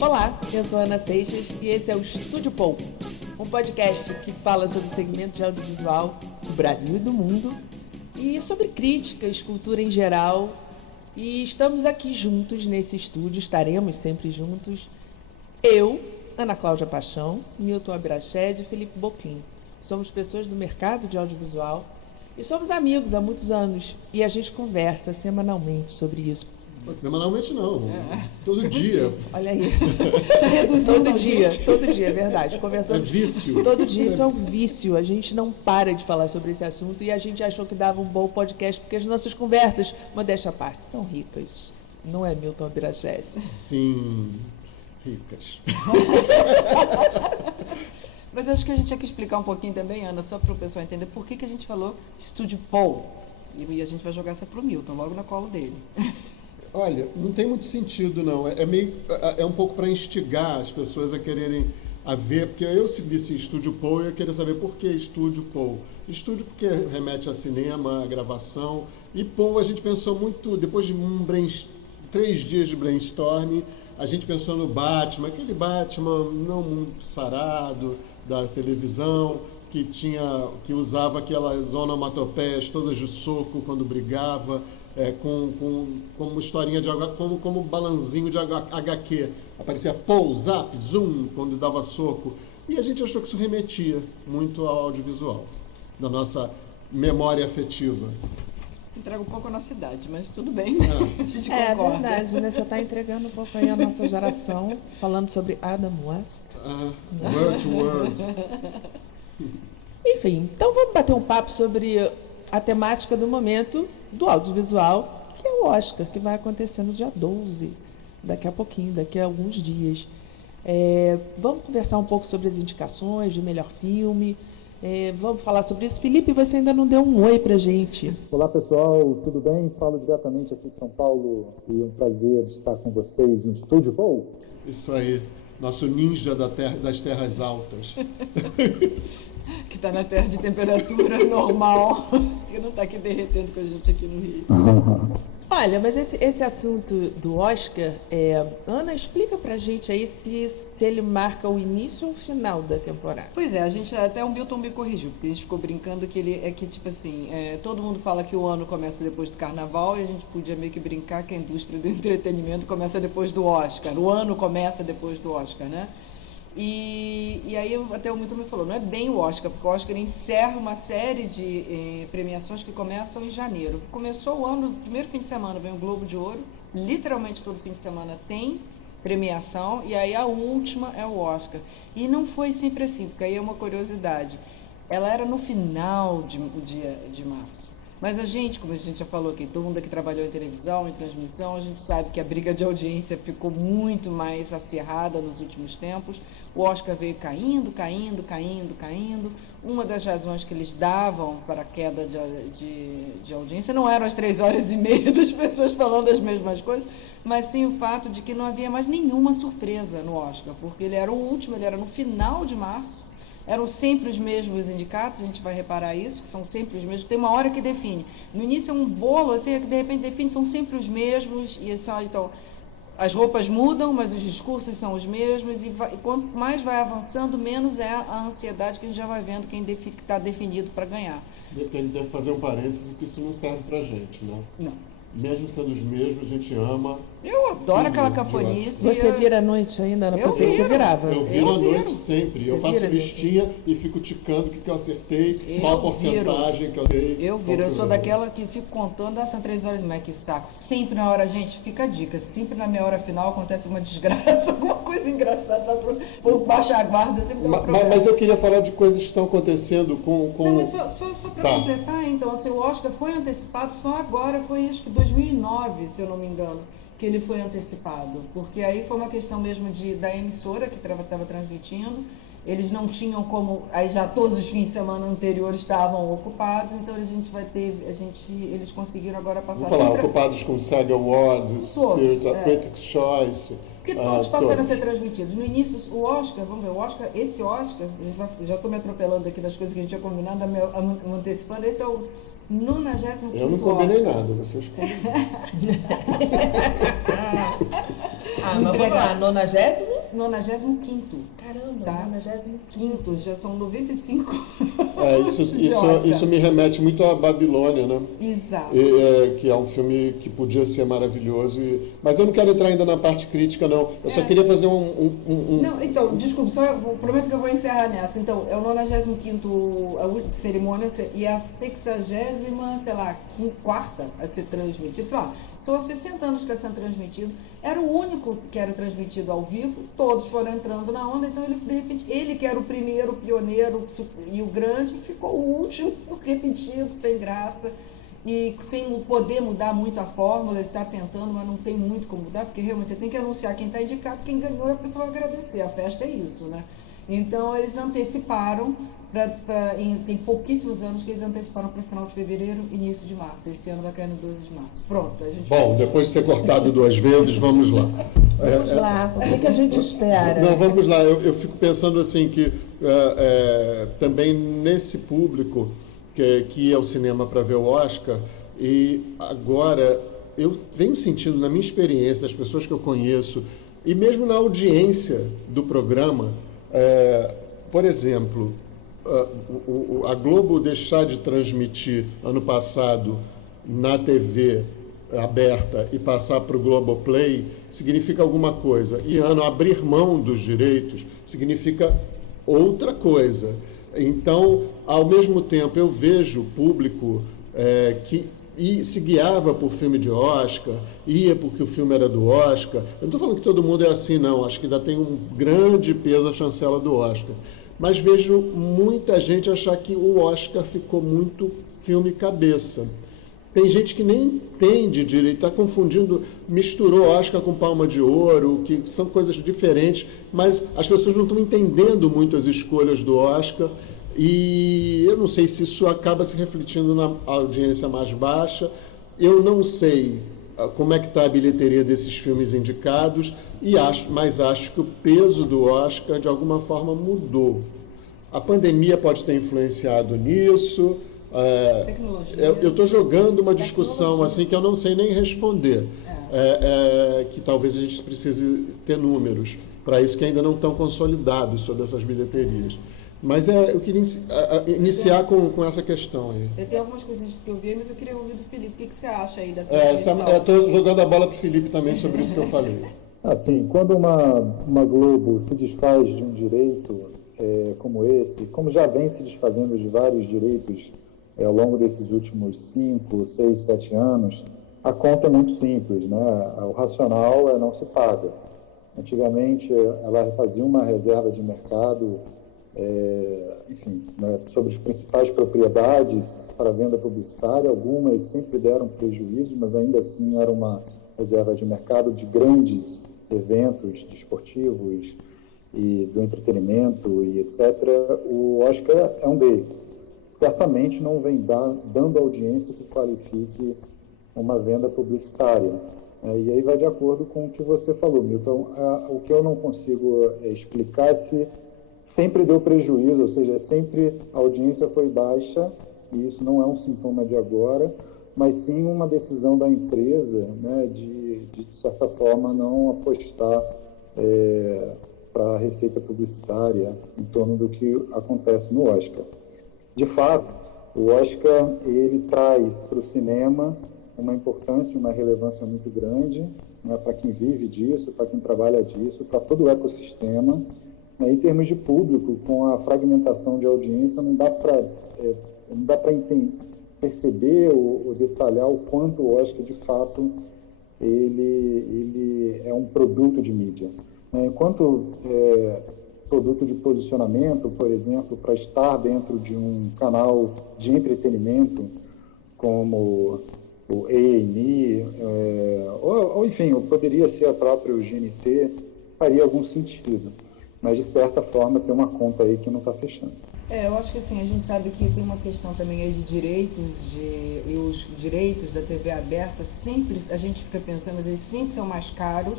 Olá, eu sou Ana Seixas e esse é o Estúdio Paul, um podcast que fala sobre o segmento de audiovisual do Brasil e do mundo e sobre críticas, cultura em geral. E estamos aqui juntos nesse estúdio, estaremos sempre juntos. Eu, Ana Cláudia Paixão, Milton Abirached e Felipe Boclin. Somos pessoas do mercado de audiovisual e somos amigos há muitos anos e a gente conversa semanalmente sobre isso. Semanalmente não, todo dia. Olha aí, tá reduzindo todo dia, é verdade. Conversamos. É vício. Todo dia, isso é um vício. A gente não para de falar sobre esse assunto e a gente achou que dava um bom podcast porque as nossas conversas, modéstia à parte, são ricas. Não é, Milton Abirached? Sim, ricas. Mas acho que a gente tinha que explicar um pouquinho também, Ana, só para o pessoal entender por que a gente falou Estúdio Paul. E a gente vai jogar essa para o Milton, logo na cola dele. Olha, não tem muito sentido, não. É um pouco para instigar as pessoas a quererem ver, porque eu, se visse Estúdio Paul, eu ia querer saber por que Estúdio Paul. Estúdio porque remete a cinema, a gravação. E Paul, a gente pensou muito, depois de 3 dias de brainstorming, a gente pensou no Batman, aquele Batman não muito sarado da televisão, que usava aquelas onomatopeias todas de soco quando brigava, como historinha de como balanzinho de HQ. Aparecia Paul, Zap, Zoom, quando dava soco. E a gente achou que isso remetia muito ao audiovisual, da nossa memória afetiva. Entrega um pouco a nossa idade, mas tudo bem. A gente concorda. É verdade, né? Você está entregando um pouco aí a nossa geração, falando sobre Adam West. Word to word. Enfim, então vamos bater um papo sobre a temática do momento do audiovisual, que é o Oscar, que vai acontecer no dia 12, daqui a pouquinho, daqui a alguns dias. Vamos conversar um pouco sobre as indicações de melhor filme. Vamos falar sobre isso. Felipe, você ainda não deu um oi pra gente. Olá, pessoal, tudo bem? Falo diretamente aqui de São Paulo e é um prazer estar com vocês no Estúdio Paul. Isso aí, nosso ninja das terras altas. Que está na terra de temperatura normal, que não está aqui derretendo com a gente aqui no Rio. Olha, mas esse assunto do Oscar, Ana, explica pra gente aí se ele marca o início ou o final da temporada. Pois é, a gente até o Milton me corrigiu, porque a gente ficou brincando que tipo assim, todo mundo fala que o ano começa depois do carnaval e a gente podia meio que brincar que a indústria do entretenimento começa depois do Oscar, o ano começa depois do Oscar, né? E aí até o Milton me falou, não é bem o Oscar, porque o Oscar encerra uma série de premiações que começam em janeiro. Começou o ano, no primeiro fim de semana vem o Globo de Ouro, literalmente todo fim de semana tem premiação, e aí a última é o Oscar. E não foi sempre assim, porque aí é uma curiosidade. Ela era no final do dia de março. Mas a gente, como a gente já falou aqui, todo mundo que trabalhou em televisão, em transmissão, a gente sabe que a briga de audiência ficou muito mais acirrada nos últimos tempos. O Oscar veio caindo. Uma das razões que eles davam para a queda de audiência não eram as 3h30 das pessoas falando as mesmas coisas, mas sim o fato de que não havia mais nenhuma surpresa no Oscar, porque ele era o último, ele era no final de março. Eram sempre os mesmos indicados, a gente vai reparar isso, que são sempre os mesmos. Tem uma hora que define. No início é um bolo, assim, que de repente define, são sempre os mesmos. Então, as roupas mudam, mas os discursos são os mesmos. E quanto mais vai avançando, menos é a ansiedade que a gente já vai vendo quem está definido para ganhar. Deve fazer um parêntese que isso não serve pra gente, né? Não. Mesmo sendo os mesmos, a gente ama. Eu adoro aquela cafonice. Você vira à noite ainda? Não pensei que você virava. Eu viro à noite sempre. Eu faço listinha e fico ticando o que eu acertei, qual a porcentagem que eu dei. Eu viro. Eu sou daquela que fico contando, são 3h30, que saco. Sempre na hora, gente, fica a dica. Sempre na minha hora final acontece uma desgraça, alguma coisa engraçada. Por baixa a guarda, sempre tem um problema. Mas eu queria falar de coisas que estão acontecendo com... Não, mas só para completar, então, assim, o Oscar foi antecipado só agora, foi acho que 2009, se eu não me engano, que ele foi antecipado, porque aí foi uma questão mesmo da emissora que estava transmitindo, eles não tinham como, aí já todos os fins de semana anteriores estavam ocupados, então a gente vai ter, eles conseguiram agora passar... Vamos falar, ocupados com SAG Awards, todos, Critics' Choice... Porque todos passaram a ser transmitidos. No início, o Oscar, vamos ver, esse Oscar, já estou me atropelando aqui das coisas que a gente tinha combinado, antecipando, esse é o 95º Eu não combinei Oscar. nada, vocês combinaram. Mas vamos lá, 90º? 95º. Caramba, Tá. 95º. Já são 95. Isso me remete muito à Babilônia, né? Exato. Que é um filme que podia ser maravilhoso. Mas eu não quero entrar ainda na parte crítica, não. Eu só queria fazer Não, então, desculpe, só prometo que eu vou encerrar nessa. Então, é o 95º a cerimônia e a 60ª, sei lá, quarta a ser transmitido. Sei lá, são há 60 anos que está sendo transmitido. Era o único que era transmitido ao vivo, todos foram entrando na onda, então ele, de repente, ele que era o primeiro, o pioneiro e o grande, ficou o último, repetido, sem graça. E sem poder mudar muito a fórmula, ele está tentando, mas não tem muito como mudar, porque realmente você tem que anunciar quem está indicado, quem ganhou, a pessoa vai agradecer. A festa é isso, né? Então, eles anteciparam, tem pouquíssimos anos que eles anteciparam para o final de fevereiro, início de março. Esse ano vai cair no 12 de março. Pronto, a gente... Bom, depois de ser cortado 2 vezes, vamos lá. Vamos lá, o que a gente espera? Não, vamos lá. Eu fico pensando assim que também nesse público que ia ao cinema para ver o Oscar, e agora eu venho sentindo, na minha experiência, das pessoas que eu conheço, e mesmo na audiência do programa, por exemplo, a Globo deixar de transmitir ano passado na TV aberta e passar para o Globoplay significa alguma coisa. E ano abrir mão dos direitos significa outra coisa. Então, ao mesmo tempo, eu vejo público que se guiava por filme de Oscar, ia porque o filme era do Oscar. Eu não estou falando que todo mundo é assim, não. Acho que ainda tem um grande peso a chancela do Oscar. Mas vejo muita gente achar que o Oscar ficou muito filme cabeça. Tem gente que nem entende direito, está confundindo, misturou Oscar com Palma de Ouro, que são coisas diferentes, mas as pessoas não estão entendendo muito as escolhas do Oscar, e eu não sei se isso acaba se refletindo na audiência mais baixa. Eu não sei como é que está a bilheteria desses filmes indicados, mas acho que o peso do Oscar, de alguma forma, mudou. A pandemia pode ter influenciado nisso. Eu estou jogando uma discussão assim que eu não sei nem responder, que talvez a gente precise ter números para isso, que ainda não estão consolidados sobre essas bilheterias. Mas eu queria iniciar com essa questão aí. Eu tenho algumas coisas que eu vi, mas eu queria ouvir do Felipe. O que você acha aí da transmissão? Estou jogando a bola para o Felipe também sobre isso que eu falei. Assim, quando uma Globo se desfaz de um direito como esse, como já vem se desfazendo de vários direitos ao longo desses últimos 5, 6, 7 anos, a conta é muito simples, né? O racional não se paga. Antigamente, ela fazia uma reserva de mercado, enfim, né, sobre as principais propriedades para venda publicitária. Algumas sempre deram prejuízo, mas ainda assim era uma reserva de mercado de grandes eventos desportivos e do entretenimento e etc. O Oscar é um deles. Certamente não vem dando audiência que qualifique uma venda publicitária. E aí vai de acordo com o que você falou, Milton. O que eu não consigo explicar é se sempre deu prejuízo, ou seja, sempre a audiência foi baixa, e isso não é um sintoma de agora, mas sim uma decisão da empresa, né, de certa forma, não apostar para a receita publicitária em torno do que acontece no Oscar. De fato, o Oscar ele traz para o cinema uma importância, uma relevância muito grande, né, para quem vive disso, para quem trabalha disso, para todo o ecossistema. Em termos de público, com a fragmentação de audiência, não dá para perceber ou detalhar o quanto o Oscar, de fato, ele é um produto de mídia. Enquanto produto de posicionamento, por exemplo, para estar dentro de um canal de entretenimento como o A&E, ou enfim, poderia ser a própria GNT, faria algum sentido. Mas, de certa forma, tem uma conta aí que não está fechando. Eu acho que assim, a gente sabe que tem uma questão também aí de direitos, e os direitos da TV aberta, sempre, a gente fica pensando, mas eles sempre são mais caros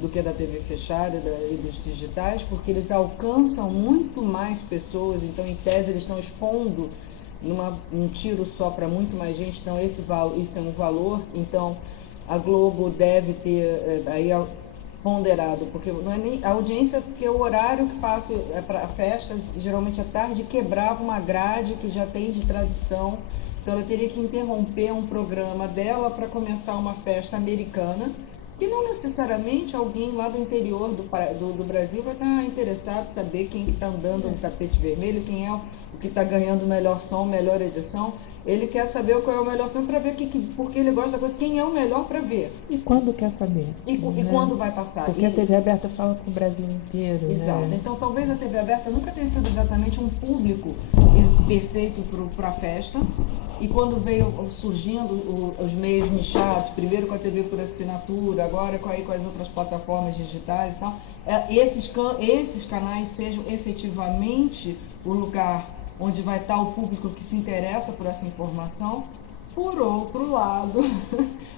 do que a da TV fechada e dos digitais, porque eles alcançam muito mais pessoas, então, em tese, eles estão expondo um tiro só para muito mais gente, então isso tem um valor, então a Globo deve ter aí ponderado, porque não é nem a audiência, porque o horário que faço para festas, geralmente à tarde, quebrava uma grade que já tem de tradição, então ela teria que interromper um programa dela para começar uma festa americana, que não necessariamente alguém lá do interior do Brasil vai estar interessado em saber quem está andando no tapete vermelho, quem é o que está ganhando o melhor som, melhor edição. Ele quer saber qual é o melhor filme para ver, porque ele gosta da coisa, quem é o melhor para ver. E quando quer saber? E quando vai passar. Porque a TV aberta fala com o Brasil inteiro. Exato. Né? Então talvez a TV aberta nunca tenha sido exatamente um público perfeito para a festa. E quando veio surgindo os meios nichados, primeiro com a TV por assinatura, agora com as outras plataformas digitais e tal, esses canais sejam efetivamente o lugar onde vai estar o público que se interessa por essa informação. Por outro lado,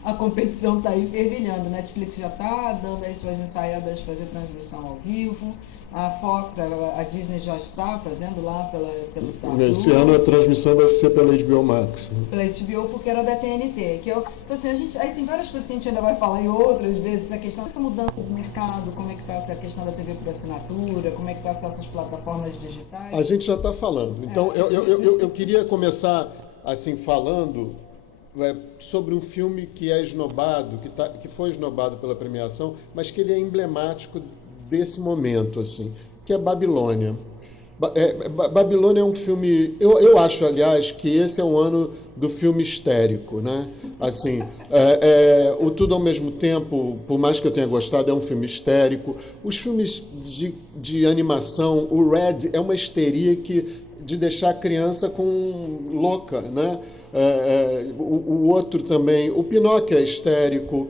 a competição está aí fervilhando. Netflix já está dando aí suas ensaiadas de fazer transmissão ao vivo. A Fox, a Disney já está fazendo lá pelo Star Plus. Esse ano a transmissão vai ser pela HBO Max. Né? Pela HBO, porque era da TNT. Então, assim, aí tem várias coisas que a gente ainda vai falar em outras vezes. A questão dessa mudança do mercado, como é que está a questão da TV por assinatura, como é que está essas plataformas digitais. A gente já está falando. Então, eu queria começar assim falando sobre um filme que é esnobado, que foi esnobado pela premiação, mas que ele é emblemático desse momento, assim, que é Babilônia. Babilônia é um filme... Eu acho, aliás, que esse é o ano do filme histérico, né? Assim, o Tudo ao Mesmo Tempo, por mais que eu tenha gostado, é um filme histérico. Os filmes de animação, o Red é uma histeria de deixar a criança louca, né? O outro também, o Pinóquio é histérico,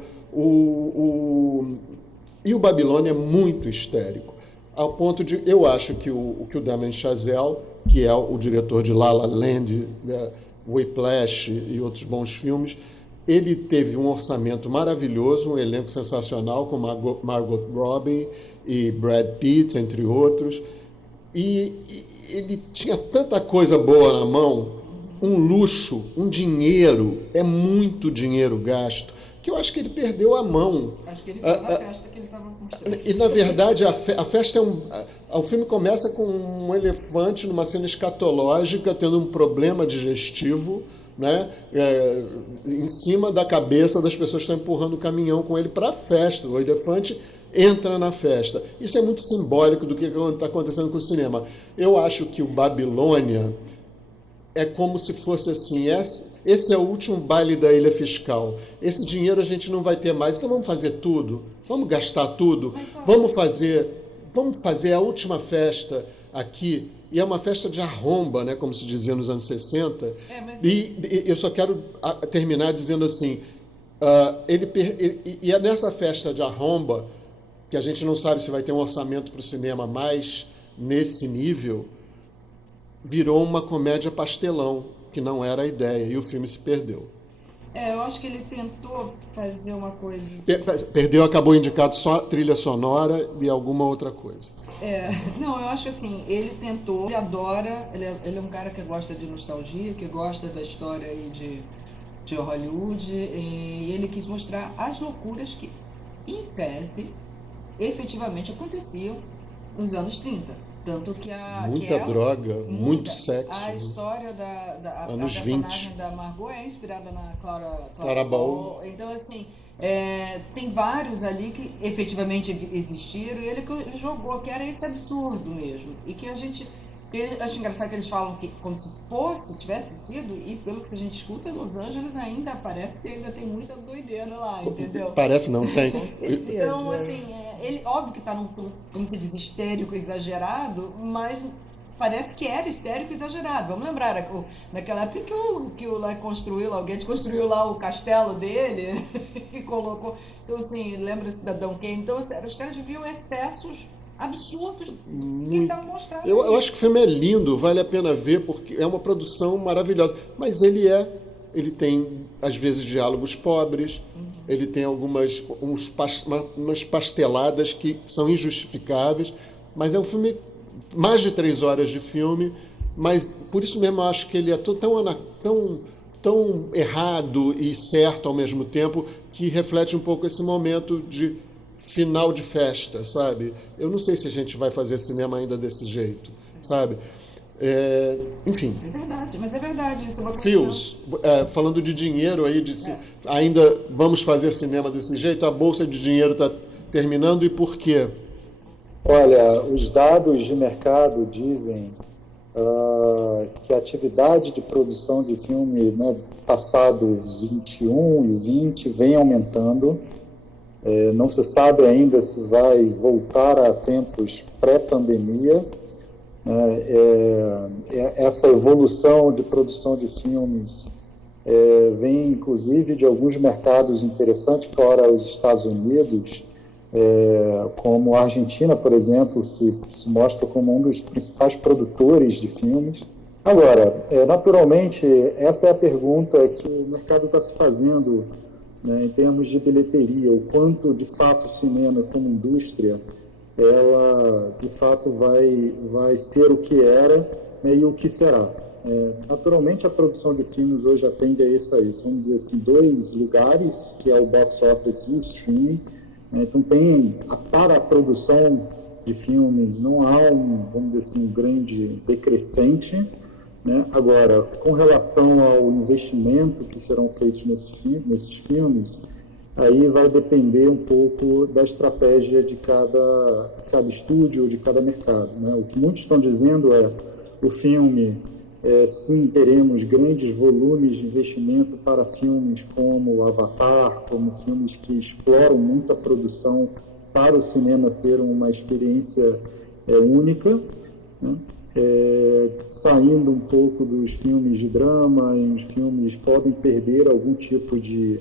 e o Babilônia é muito histérico, ao ponto de, eu acho que o Damien Chazelle, que é o diretor de La La Land, Whiplash e outros bons filmes, ele teve um orçamento maravilhoso, um elenco sensacional com Margot Robbie e Brad Pitt, entre outros, e ele tinha tanta coisa boa na mão, um luxo, um dinheiro, é muito dinheiro gasto, que eu acho que ele perdeu a mão. Acho que ele foi na festa que ele estava mostrando. E, na verdade, a festa o filme começa com um elefante numa cena escatológica, tendo um problema digestivo, né? Em cima da cabeça das pessoas que estão empurrando o caminhão com ele para a festa. O elefante entra na festa. Isso é muito simbólico do que está acontecendo com o cinema. Eu acho que o Babilônia é como se fosse assim, esse é o último baile da Ilha Fiscal. Esse dinheiro a gente não vai ter mais, então vamos fazer tudo, vamos gastar tudo, vamos fazer a última festa aqui, e é uma festa de arromba, né, como se dizia nos anos 60, e eu só quero terminar dizendo assim, e é nessa festa de arromba, que a gente não sabe se vai ter um orçamento para o cinema mais nesse nível, virou uma comédia pastelão, que não era a ideia, e o filme se perdeu. Eu acho que ele tentou fazer uma coisa... Perdeu, acabou indicado só trilha sonora e alguma outra coisa. Não, eu acho assim, ele tentou, ele adora, ele é um cara que gosta de nostalgia, que gosta da história aí de Hollywood, e ele quis mostrar as loucuras que, em tese, efetivamente aconteciam nos anos 30. Tanto que muita droga, muito sexo. A história da anos personagem 20. da Margot é inspirada na Clara Bow. Então, assim, tem vários ali que efetivamente existiram e ele jogou, que era esse absurdo mesmo. E que a gente... Eu acho engraçado que eles falam que como se tivesse sido, e pelo que a gente escuta, Los Angeles ainda parece que ainda tem muita doideira lá, entendeu? Parece não, tem. Com certeza. Então, assim, ele óbvio que está num, como se diz, histérico exagerado, mas parece que era histérico exagerado. Vamos lembrar, naquela época que o lá construiu, o Gates construiu lá o castelo dele e colocou... Então, assim, lembra Cidadão Kane? Então, assim, os caras viviam excessos absurdos que estão mostrando. Eu acho que o filme é lindo, vale a pena ver, porque é uma produção maravilhosa. Mas ele tem, às vezes, diálogos pobres, ele tem umas pasteladas que são injustificáveis, mas é um filme, mais de 3 horas de filme, mas por isso mesmo eu acho que ele é tão errado e certo ao mesmo tempo, que reflete um pouco esse momento de final de festa, sabe? Eu não sei se a gente vai fazer cinema ainda desse jeito, sabe? Enfim. É verdade, mas é verdade. Isso é uma Fios, falando de dinheiro aí, ainda vamos fazer cinema desse jeito? A bolsa de dinheiro está terminando, e por quê? Olha, os dados de mercado dizem que a atividade de produção de filme, né, passado 21 e 20 vem aumentando. Não se sabe ainda se vai voltar a tempos pré-pandemia. Essa evolução de produção de filmes vem inclusive de alguns mercados interessantes fora os Estados Unidos, como a Argentina, por exemplo, se mostra como um dos principais produtores de filmes. Agora, naturalmente, essa é a pergunta que o mercado está se fazendo, né, em termos de bilheteria, o quanto de fato o cinema como indústria ela de fato vai ser o que era, né, e o que será. Naturalmente a produção de filmes hoje atende a isso, vamos dizer assim, dois lugares, que é o box office e o streaming, né? Então para a produção de filmes não há vamos dizer assim, um grande decrescente, né? Agora, com relação ao investimento que serão feitos nesses filmes, aí vai depender um pouco da estratégia de cada estúdio, de cada mercado, né? O que muitos estão dizendo o filme, sim, teremos grandes volumes de investimento para filmes como Avatar, como filmes que exploram muita produção para o cinema ser uma experiência única, né? Saindo um pouco dos filmes de drama, e os filmes podem perder algum tipo de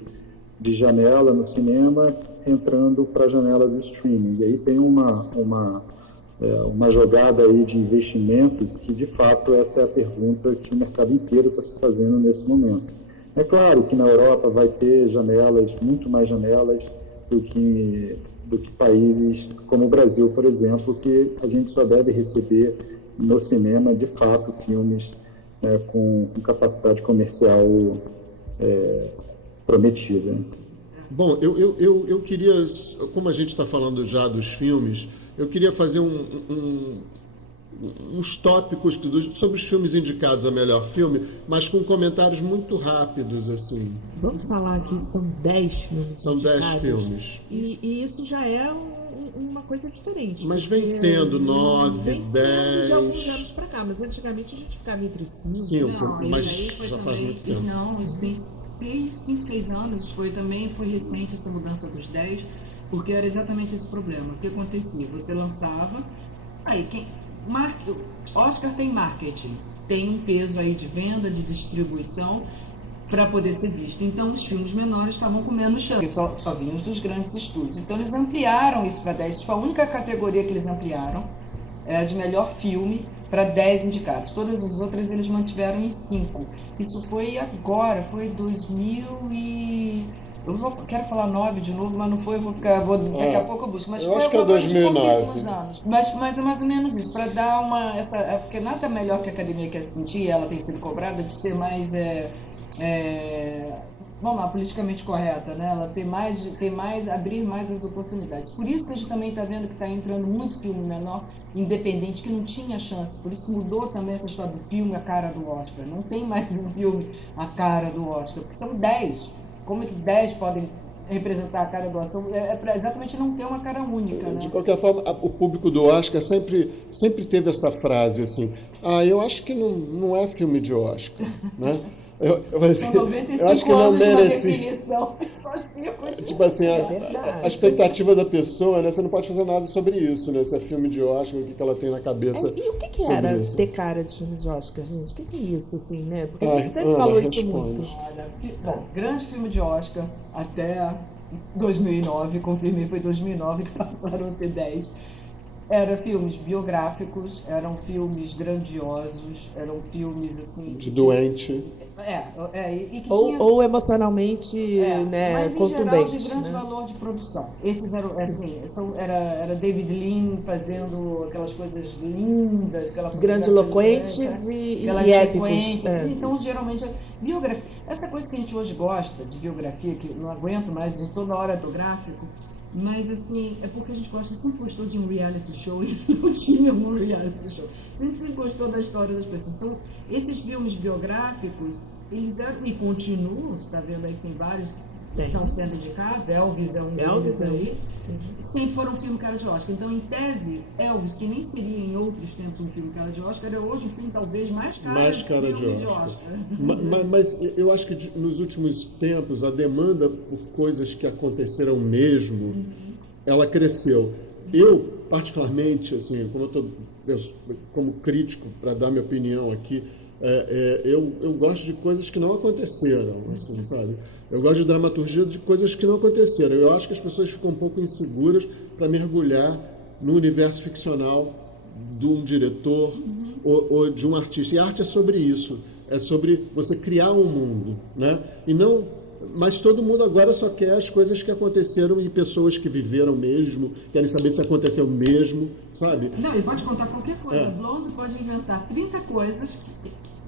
janela no cinema, entrando para a janela do streaming. E aí tem uma jogada aí de investimentos que, de fato, essa é a pergunta que o mercado inteiro está se fazendo nesse momento. É claro que na Europa vai ter janelas, muito mais janelas do que países como o Brasil, por exemplo, que a gente só deve receber no cinema, de fato, filmes com capacidade comercial prometida. Bom, eu queria, como a gente está falando já dos filmes, eu queria fazer uns tópicos sobre os filmes indicados a melhor filme, mas com comentários muito rápidos, assim. Vamos falar aqui, são 10 filmes São indicados. 10 filmes. E isso já é uma coisa diferente. Mas vem sendo 9, vem 10... sendo de alguns anos para cá, mas antigamente a gente ficava entre 5. Não, mas já faz muito tempo. Não, isso tem 5, 6 anos, foi recente essa mudança dos 10, porque era exatamente esse problema. O que acontecia? Você lançava, aí Oscar tem marketing, tem um peso aí de venda, de distribuição, para poder ser visto. Então, os filmes menores estavam com menos chance, porque só vinham dos grandes estúdios. Então, eles ampliaram isso para 10. Isso foi a única categoria que eles ampliaram, de melhor filme, para 10 indicados. Todas as outras eles mantiveram em 5. Isso foi agora, foi 2000 e... quero falar 9 de novo, mas não foi, daqui a pouco eu busco. Mas eu acho que é 2009. Anos. Mas é mais ou menos isso, para dar porque nada melhor que a academia quer sentir, ela tem sido cobrada de ser mais... vamos lá, politicamente correta, né? Ela abrir mais as oportunidades. Por isso que a gente também está vendo que está entrando muito filme menor, independente, que não tinha chance. Por isso que mudou também essa história do filme a cara do Oscar. Não tem mais um filme a cara do Oscar, porque são 10. Como é que 10 podem representar a cara do Oscar? É para exatamente não ter uma cara única, né? De qualquer forma, o público do Oscar sempre teve essa frase assim: eu acho que não é filme de Oscar, né? São 95 eu acho que não mereci. Definição, só 5. Tipo assim, a expectativa da pessoa, né? Você não pode fazer nada sobre isso, né? Se é filme de Oscar, o que ela tem na cabeça. E o que era isso? Ter cara de filme de Oscar, gente? O que é isso, assim, né? Porque a gente sempre falou isso muito. Olha, bom, grande filme de Oscar até 2009, confirmei, foi 2009 que passaram a ter 10. Eram filmes biográficos, eram filmes grandiosos, eram filmes assim De doente. e que tinha Ou emocionalmente, né, mas em geral de contundentes, grande né? valor de produção. Esses eram assim, era David Lean fazendo aquelas coisas lindas, aquela Grandiloquentes aquelas e épicos. sequências. É. Então, geralmente, biografia, essa coisa que a gente hoje gosta de biografia, que não aguento mais, de toda hora do gráfico, mas assim, é porque a gente gosta, sempre gostou de um reality show e não tinha um reality show. Sempre gostou da história das pessoas. Então, esses filmes biográficos, eles eram e continuam, você está vendo aí que tem vários que estão sendo indicados, Elvis é um deles aí. Sempre foram um filme cara de Oscar. Então, em tese, Elvis, que nem seria em outros tempos um filme cara de Oscar, é hoje um filme talvez mais cara de Oscar. Mas eu acho que nos últimos tempos a demanda por coisas que aconteceram mesmo, ela cresceu. Eu, particularmente, assim, como crítico, para dar minha opinião aqui, eu gosto de coisas que não aconteceram, assim, sabe? Eu gosto de dramaturgia de coisas que não aconteceram. Eu acho que as pessoas ficam um pouco inseguras para mergulhar no universo ficcional de um diretor ou de um artista. E a arte é sobre isso. É sobre você criar um mundo, né? E não... Mas todo mundo agora só quer as coisas que aconteceram e pessoas que viveram mesmo, querem saber se aconteceu mesmo, sabe? Não, e pode contar qualquer coisa. Blonde pode inventar 30 coisas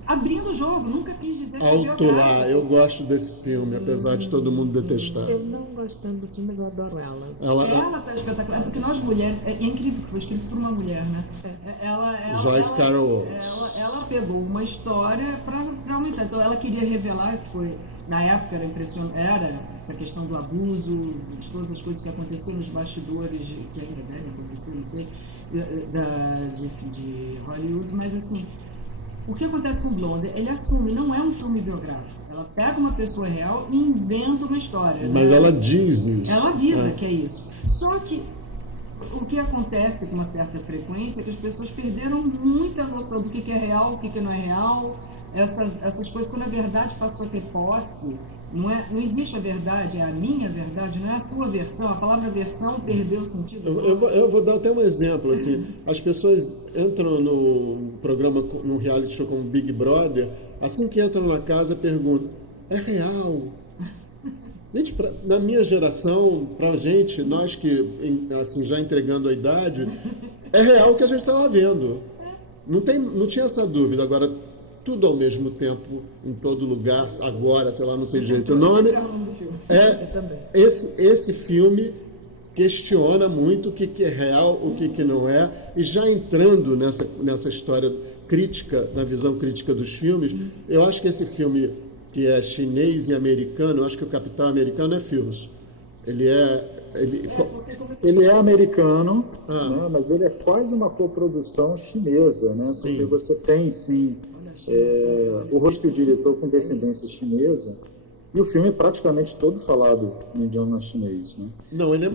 abrindo o jogo, nunca quis dizer que Alto lá, eu gosto desse filme, apesar de todo mundo detestar. Eu não gostando do filme, mas eu adoro ela. Ela tá espetacular, porque nós mulheres, é incrível que foi escrito por uma mulher, né? Joyce Carol Oates. Ela pegou uma história para aumentar, então ela queria revelar, que foi, na época era essa questão do abuso, de todas as coisas que aconteceram nos bastidores, que ainda devem acontecer, não sei, de Hollywood, mas assim, o que acontece com o Blonde? Ele assume, não é um filme biográfico. Ela pega uma pessoa real e inventa uma história. Mas né? ela diz isso. Ela avisa que é isso. Só que o que acontece com uma certa frequência é que as pessoas perderam muita noção do que é real, o que não é real. Essas coisas, quando a verdade passou a ter posse, não existe a verdade, é a minha verdade, não é a sua versão. A palavra versão perdeu o sentido. Eu vou dar até um exemplo. Assim, as pessoas entram no programa, num reality show como Big Brother, assim que entram na casa, perguntam, é real? Gente, na minha geração, pra gente, nós que assim, já entregando a idade, é real o que a gente estava vendo. Não tinha essa dúvida. Agora, tudo ao mesmo tempo, em todo lugar, agora, sei lá, não sei direito o nome. Esse filme questiona muito o que é real, o que não é, e já entrando nessa história crítica, na visão crítica dos filmes, eu acho que esse filme, que é chinês e americano, eu acho que o Capitão Americano é Films. Ele é americano, né, mas ele é quase uma coprodução chinesa, né? Sim. Porque você tem, sim, o rosto do diretor com descendência chinesa, e o filme é praticamente todo falado no idioma chinês, né? Não, ele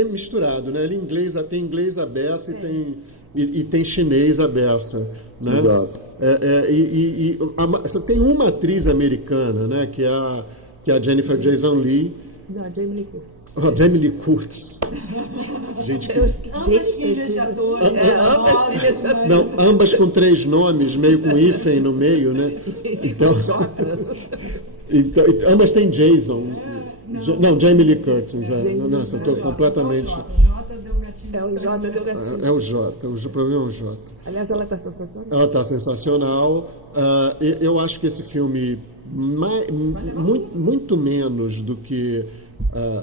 é misturado, né? Ele tem inglês à beça e tem chinês à beça, né? Exato. Só tem uma atriz americana, né? Que é a Jennifer Jason Leigh. Não, Jamie Lee Curtis. Jamie Lee Curtis. Gente, Ambas filhas de atores. Ambas filhas de atores. não, ambas com 3 nomes, meio com hífen no meio, né? Então, ambas têm Jason. Não, Jamie Lee Curtis. Nossa, eu estou completamente... É o J deu gatilho. É o J, o problema é o J. Aliás, ela está sensacional. Ela está sensacional. Eu acho que esse filme, muito menos do que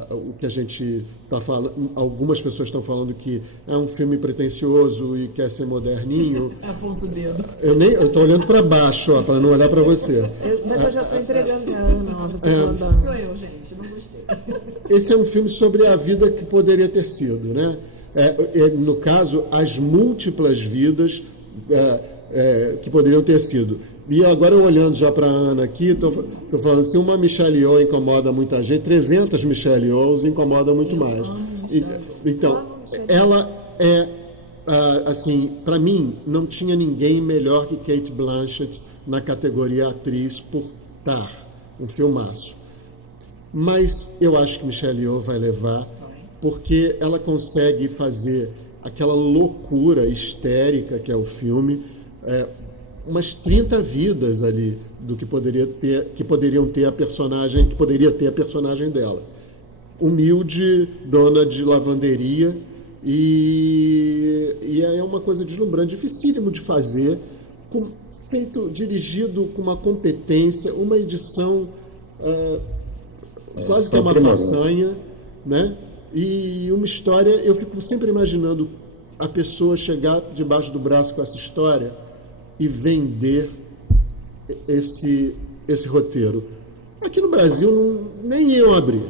o que a gente está falando, algumas pessoas estão falando que é um filme pretensioso e quer ser moderninho. Aponta o dedo. Eu estou olhando para baixo, para não olhar para você. Mas eu já estou entregando a Ana, você falando. Sou eu, gente, não gostei. Esse é um filme sobre a vida que poderia ter sido, né? No caso, as múltiplas vidas que poderiam ter sido. E agora, olhando já para a Ana aqui, estou falando, se uma Michelle Yeoh incomoda muita gente, 300 Michelle Yeohs incomoda muito mais. Então, ela assim, para mim, não tinha ninguém melhor que Cate Blanchett na categoria atriz por Tar, um filmaço. Mas eu acho que Michelle Yeoh vai levar, porque ela consegue fazer aquela loucura histérica que é o filme, umas 30 vidas ali do que poderia ter a personagem dela. Humilde, dona de lavanderia, e é uma coisa deslumbrante, dificílimo de fazer, dirigido com uma competência, uma edição quase que uma façanha, né? E uma história, eu fico sempre imaginando a pessoa chegar debaixo do braço com essa história e vender esse roteiro. Aqui no Brasil nem iam abrir.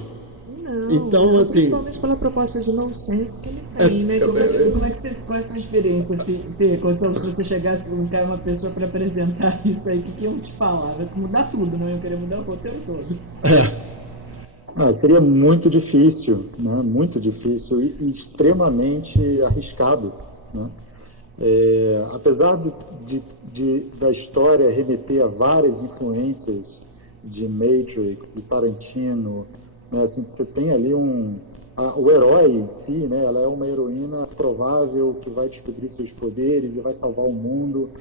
Não, então, assim, principalmente pela proposta de nonsense que ele tem, né? Qual é a sua experiência, Fê? Se você chegasse a uma pessoa para apresentar isso aí, o que iam te falar? Vai mudar tudo, não? Eu queria mudar o roteiro todo. Seria muito difícil, né? Muito difícil e extremamente arriscado, né? Apesar da história remeter a várias influências de Matrix, de Tarantino, né? Assim, você tem ali o herói em si, né? Ela é uma heroína provável que vai descobrir seus poderes e vai salvar o mundo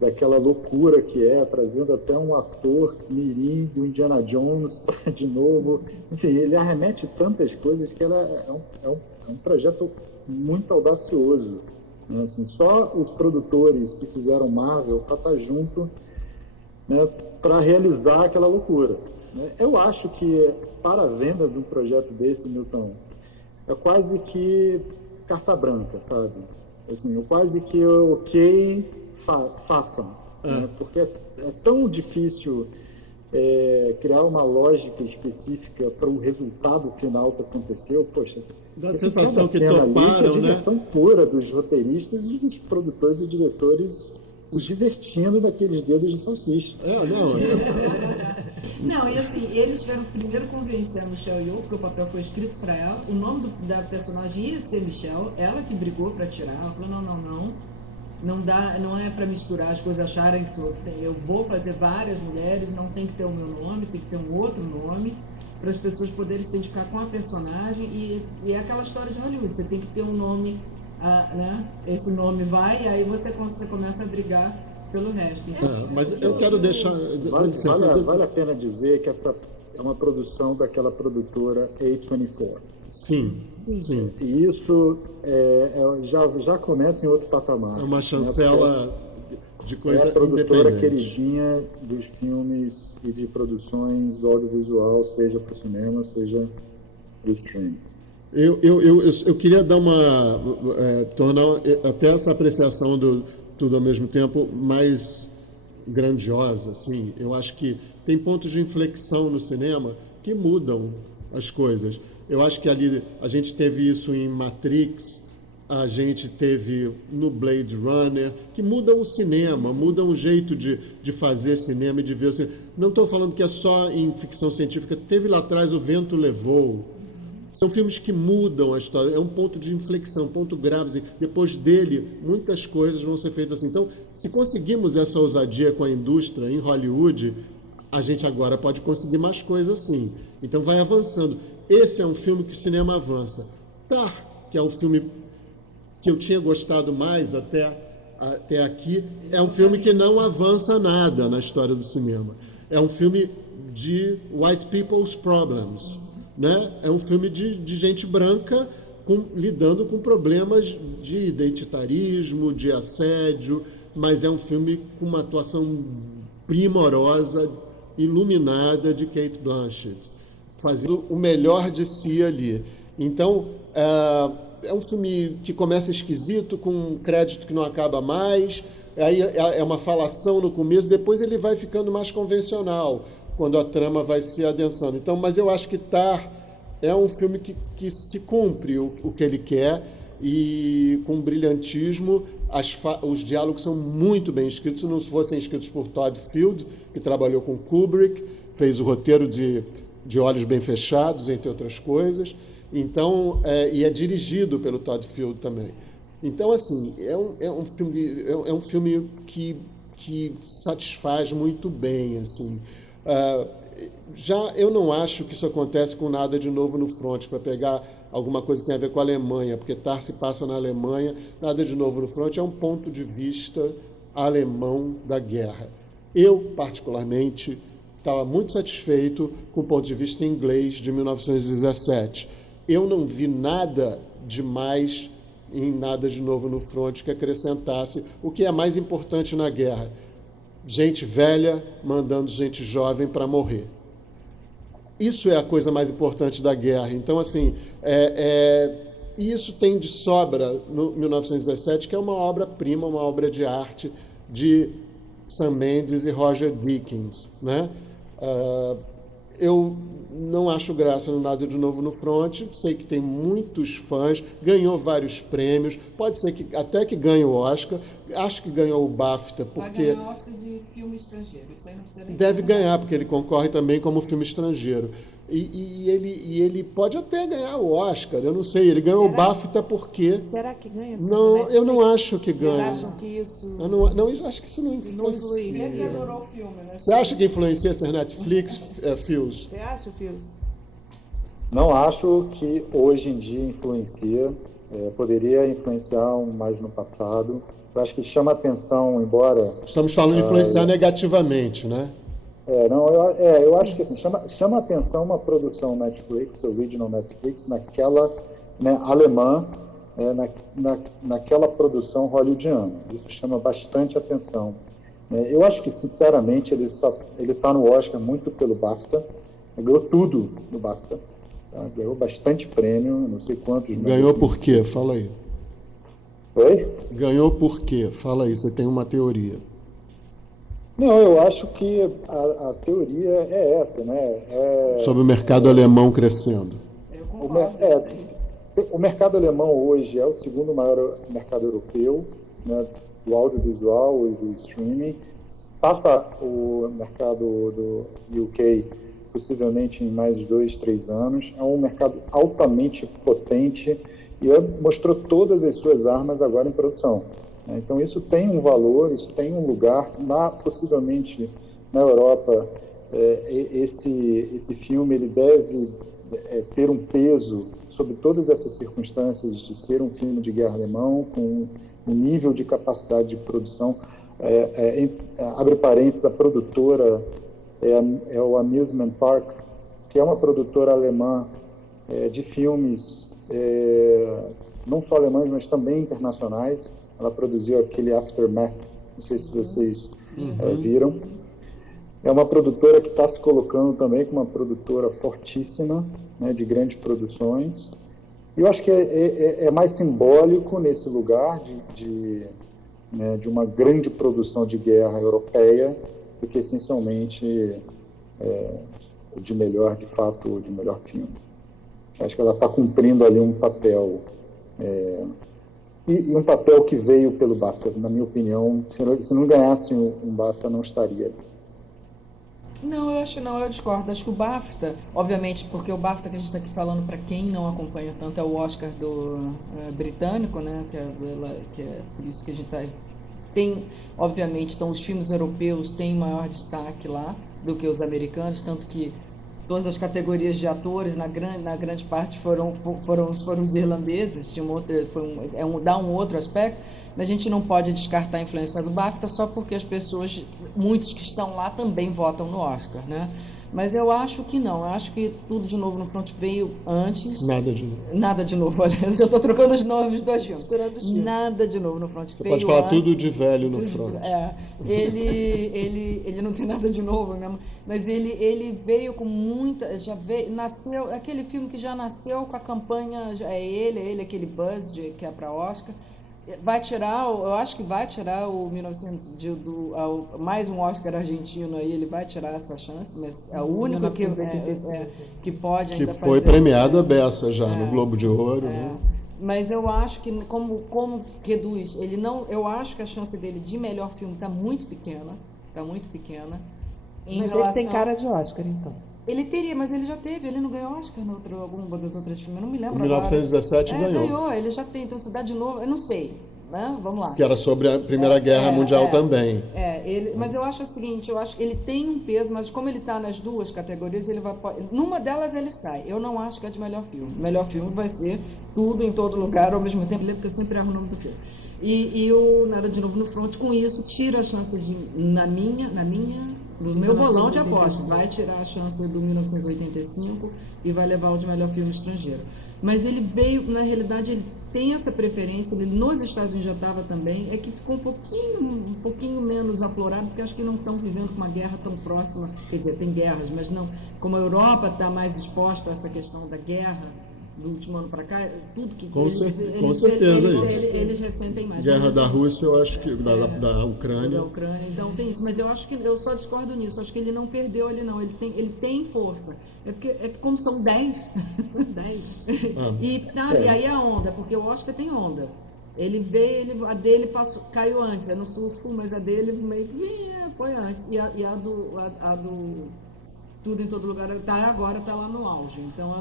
daquela loucura que trazendo até um ator mirim do Indiana Jones de novo. Enfim, ele arremete tantas coisas que ela é um projeto muito audacioso, né? Assim, só os produtores que fizeram Marvel para estar junto, né, para realizar aquela loucura, né? Eu acho que para a venda de um projeto desse, Milton, é quase que carta branca, sabe? Assim, quase que façam, né? Porque é tão difícil criar uma lógica específica para o resultado final que aconteceu. Poxa, dá a sensação que toparam, ali, né? A diversão pura dos roteiristas e dos produtores e diretores se divertindo naqueles dedos de salsicha. Não, e assim, eles tiveram primeiro convencer a Michelle Yeoh, porque o papel foi escrito para ela, o nome da personagem ia ser Michelle, ela que brigou para tirar, ela falou, não dá, não é para misturar as coisas, acharem que eu vou fazer várias mulheres, não tem que ter o meu nome, tem que ter um outro nome, para as pessoas poderem se identificar com a personagem, e é aquela história de Hollywood, você tem que ter um nome, né? Esse nome vai, e aí você começa a brigar pelo resto. Mas eu quero deixar... Vale a pena dizer que essa é uma produção daquela produtora A24. Sim. E isso já começa em outro patamar. É uma chancela, né? De coisa é a produtora independente. queridinha dos filmes e de produções do audiovisual, seja para o cinema, seja do streaming. Eu queria dar tornar até essa apreciação do tudo ao mesmo tempo mais grandiosa, assim. Eu acho que tem pontos de inflexão no cinema que mudam as coisas. Eu acho que ali a gente teve isso em Matrix, a gente teve no Blade Runner, que mudam o cinema, mudam o jeito de fazer cinema e de ver o cinema. Não estou falando que é só em ficção científica. Teve lá atrás O Vento Levou. São filmes que mudam a história, é um ponto de inflexão, um ponto grave. Assim. Depois dele, muitas coisas vão ser feitas assim. Então, se conseguimos essa ousadia com a indústria em Hollywood, a gente agora pode conseguir mais coisas assim. Então, vai avançando. Esse é um filme que o cinema avança. Tar, que é um filme que eu tinha gostado mais até aqui, é um filme que não avança nada na história do cinema. É um filme de white people's problems. Né? É um filme de gente branca lidando com problemas de identitarismo, de assédio, mas é um filme com uma atuação primorosa, iluminada de Cate Blanchett, fazendo o melhor de si ali. Então, é um filme que começa esquisito, com um crédito que não acaba mais, aí é uma falação no começo, depois ele vai ficando mais convencional, quando a trama vai se adensando. Então, mas eu acho que Tar é um filme que cumpre o que ele quer e com brilhantismo. Os diálogos são muito bem escritos. Se não fossem escritos por Todd Field, que trabalhou com Kubrick, fez o roteiro de Olhos Bem Fechados, entre outras coisas. Então, e é dirigido pelo Todd Field também. Então, assim, é um filme que satisfaz muito bem, assim. Já eu não acho que isso acontece com Nada de Novo no Front, para pegar alguma coisa que tem a ver com a Alemanha, porque Tar se passa na Alemanha, Nada de Novo no Front é um ponto de vista alemão da guerra. Eu, particularmente, estava muito satisfeito com o ponto de vista inglês de 1917. Eu não vi nada demais em Nada de Novo no Front que acrescentasse o que é mais importante na guerra: gente velha mandando gente jovem para morrer. Isso é a coisa mais importante da guerra. Então, assim, isso tem de sobra no 1917, que é uma obra-prima, uma obra de arte de Sam Mendes e Roger Deakins, né? Eu não acho graça no Nada de Novo no Front, sei que tem muitos fãs, ganhou vários prêmios, pode ser que até que ganhe o Oscar, acho que ganhou o BAFTA, porque... Vai ganhar o Oscar de filme estrangeiro, isso aí não precisa nem... Deve ganhar, porque ele concorre também como filme estrangeiro. E ele pode até ganhar o Oscar, eu não sei, ele ganhou o BAFTA porque... Será que ganha? Não, eu não acho que ganha. Vocês acham que isso... Eu acho que isso não influencia. Ele que adorou o filme, né? Você acha que influencia ser Netflix, Fios? Você acha, Fios? Não acho que hoje em dia influencia, poderia influenciar mais no passado. Eu acho que chama atenção, embora... Estamos falando de influenciar negativamente, né? Eu acho que assim, chama atenção uma produção Netflix, original Netflix, naquela, né, alemã, naquela produção hollywoodiana. Isso chama bastante atenção. Eu acho que, sinceramente, ele está no Oscar muito pelo BAFTA. Ganhou tudo no BAFTA. Tá? Ganhou bastante prêmio, não sei quantos. Ganhou por quê? Fala aí. Oi? Ganhou por quê? Fala aí, você tem uma teoria. Não, eu acho que a teoria é essa, né? Sobre o mercado alemão crescendo. Eu concordo. O mercado alemão hoje é o segundo maior mercado europeu, né, do audiovisual e do streaming. Passa o mercado do UK possivelmente em mais de 2, 3 anos. É um mercado altamente potente e mostrou todas as suas armas agora em produção. Então isso tem um valor, isso tem um lugar, possivelmente na Europa. Esse filme ele deve ter um peso sobre todas essas circunstâncias de ser um filme de guerra alemão, com um nível de capacidade de produção. Abre parênteses, a produtora é o Amusement Park, que é uma produtora alemã de filmes, não só alemães, mas também internacionais. Ela produziu aquele Aftermath, não sei se vocês viram. É uma produtora que está se colocando também como uma produtora fortíssima, né, de grandes produções. E eu acho que é mais simbólico nesse lugar de uma grande produção de guerra europeia do que essencialmente de melhor, de fato, de melhor filme. Acho que ela está cumprindo ali um papel... E um papel que veio pelo BAFTA, na minha opinião. Se não ganhasse um BAFTA, não estaria ali. Não, eu discordo. Acho que o BAFTA, obviamente, porque o BAFTA que a gente está aqui falando, para quem não acompanha tanto, é o Oscar do britânico, né? Que é por isso que a gente tem, obviamente, então os filmes europeus têm maior destaque lá do que os americanos, tanto que todas as categorias de atores, na grande parte, foram os irlandeses. Dá um outro aspecto, mas a gente não pode descartar a influência do BAFTA só porque as pessoas, muitos que estão lá, também votam no Oscar, né? Mas eu acho que não. Eu acho que Tudo de Novo no Front veio antes. Nada de novo. Nada de novo, aliás. Eu estou trocando os nomes dos dois filmes. Nada de Novo no Front Você veio pode falar antes. tudo de velho no Front. Ele não tem nada de novo mesmo, mas ele veio com muita... Nasceu... Aquele filme que já nasceu com a campanha... Aquele buzz que é para Oscar. Vai tirar, eu acho que vai tirar o 1900 mais um Oscar argentino aí, ele vai tirar essa chance, mas é o único que pode ainda fazer. Que foi premiado a beça já no Globo de Ouro. Né? Mas eu acho que como reduz, ele não, eu acho que a chance dele de melhor filme está muito pequena, Mas ele tem cara de Oscar, então. Ele teria, mas ele já teve, ele não ganhou Oscar em alguma das outras filmes, eu não me lembro. Em 1917 agora. ganhou. Ganhou, ele já tem, então se dá de novo, eu não sei, né? Vamos lá. Que era sobre a Primeira Guerra Mundial também. Mas eu acho o seguinte, eu acho que ele tem um peso, mas como ele está nas duas categorias, numa delas ele sai. Eu não acho que é de melhor filme. O melhor filme vai ser Tudo em Todo Lugar ao mesmo tempo, porque eu sempre erro o nome do filme. E o Nada de Novo no Front, com isso, tira a chance de, no meu bolão de aposta, vai tirar a chance do 1985 e vai levar o de melhor filme estrangeiro. Mas ele veio, na realidade, ele tem essa preferência, ele nos Estados Unidos já estava também, é que ficou um pouquinho menos aflorado, porque acho que não estão vivendo uma guerra tão próxima, quer dizer, tem guerras, mas não, como a Europa está mais exposta a essa questão da guerra, do último ano para cá, tudo que com certeza eles ressentem mais. Guerra da Rússia, eu acho que da Ucrânia. Da Ucrânia, então tem isso, mas eu acho que eu só discordo nisso, acho que ele não perdeu ali não, ele tem força. É que como são 10, são 10. E aí a onda, porque o Oscar tem onda. Ele veio, a dele caiu antes, é no Sul, mas a dele meio que foi antes. E a do Tudo em Todo Lugar agora está lá no auge. Então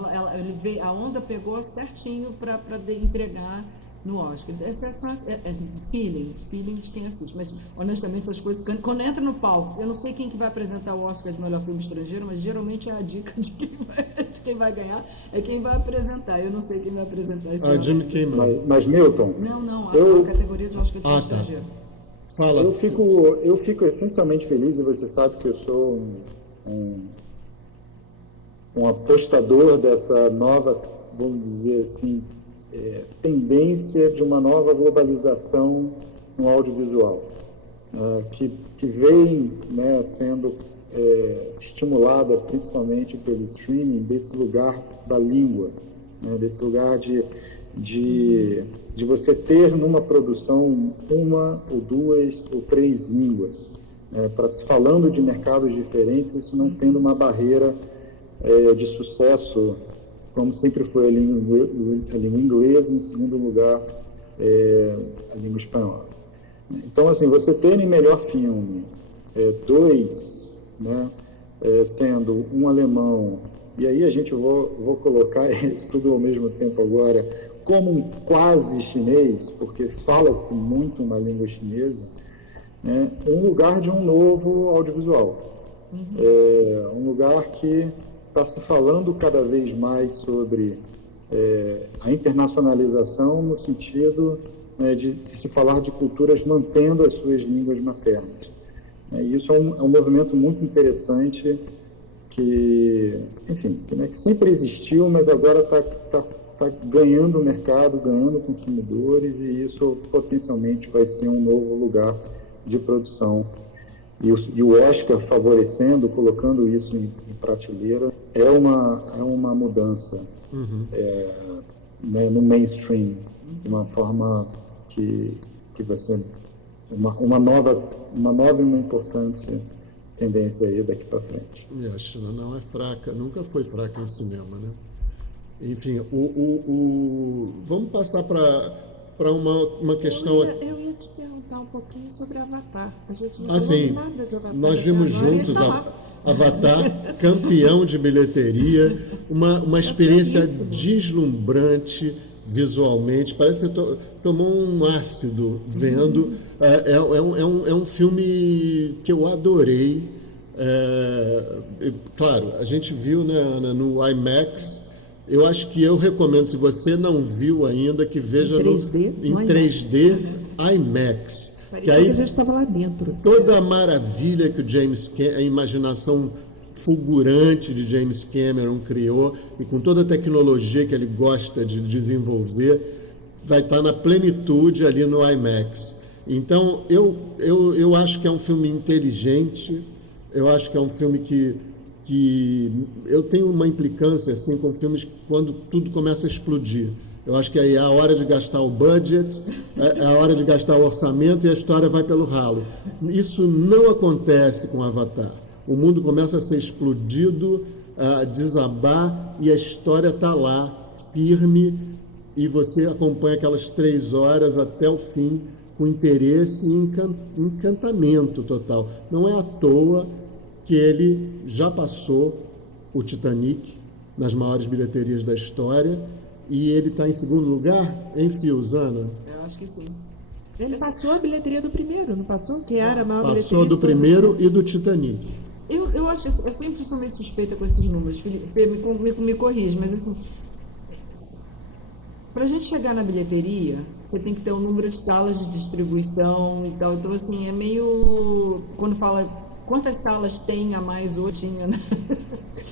a onda pegou certinho para entregar no Oscar. Essas são feeling de quem assiste. Mas honestamente essas coisas, quando entra no palco, eu não sei quem que vai apresentar o Oscar de melhor filme estrangeiro, mas geralmente é a dica de quem vai ganhar, é quem vai apresentar. Eu não sei quem vai apresentar esse ano. Jimmy Kimmel. Mas Milton, não, a categoria de Oscar de filme estrangeiro. Fala. Eu fico essencialmente feliz, e você sabe que eu sou um apostador dessa nova, vamos dizer assim, tendência de uma nova globalização no audiovisual, que vem, né, sendo estimulada principalmente pelo streaming, desse lugar da língua, né, desse lugar de você ter numa produção uma ou duas ou três línguas, falando de mercados diferentes, isso não tendo uma barreira de sucesso, como sempre foi a língua inglesa, em segundo lugar a língua espanhola. Então, assim, você ter em melhor filme dois, né, sendo um alemão, e aí a gente vou colocar isso tudo ao mesmo tempo agora, como um quase chinês, porque fala-se muito uma língua chinesa, né, um lugar de um novo audiovisual. Um lugar que está se falando cada vez mais sobre a internacionalização no sentido de se falar de culturas mantendo as suas línguas maternas. E isso é um movimento muito interessante que sempre existiu, mas agora está ganhando mercado, ganhando consumidores, e isso potencialmente vai ser um novo lugar de produção. E o Oscar favorecendo, colocando isso em prateleira, é uma mudança no mainstream, de uma forma que vai ser uma nova e uma importante tendência aí daqui para frente. E a China não é fraca, nunca foi fraca em cinema, né? Enfim, vamos passar para uma questão... Eu ia te perguntar um pouquinho sobre Avatar. A gente não falou nada de Avatar. Nós vimos juntos Avatar, campeão de bilheteria, uma experiência deslumbrante visualmente, parece que você tomou um ácido vendo. É um filme que eu adorei. Claro, a gente viu, né, no IMAX. Eu acho que eu recomendo, se você não viu ainda, que veja em 3D IMAX. Que aí a gente estava lá dentro. Toda a maravilha que a imaginação fulgurante de James Cameron criou, e com toda a tecnologia que ele gosta de desenvolver, vai estar na plenitude ali no IMAX. Então, eu acho que é um filme inteligente, eu acho que é um filme que eu tenho uma implicância assim com filmes quando tudo começa a explodir. Eu acho que aí é a hora de gastar o budget, é a hora de gastar o orçamento e a história vai pelo ralo. Isso não acontece com Avatar. O mundo começa a ser explodido, a desabar, e a história está lá, firme, e você acompanha aquelas 3 horas até o fim com interesse e encantamento total. Não é à toa que ele já passou o Titanic nas maiores bilheterias da história, e ele está em segundo lugar, em Fiusana? Eu acho que sim. Ele passou a bilheteria do primeiro, não passou? Que era a maior bilheteria Passou do de todos os primeiro tempos. e do Titanic. Eu acho, eu sempre sou meio suspeita com esses números, Felipe, me corrige, mas assim, para a gente chegar na bilheteria, você tem que ter um número de salas de distribuição e tal. Então, assim, é meio. Quando fala quantas salas tem a mais hoje, tinha, né?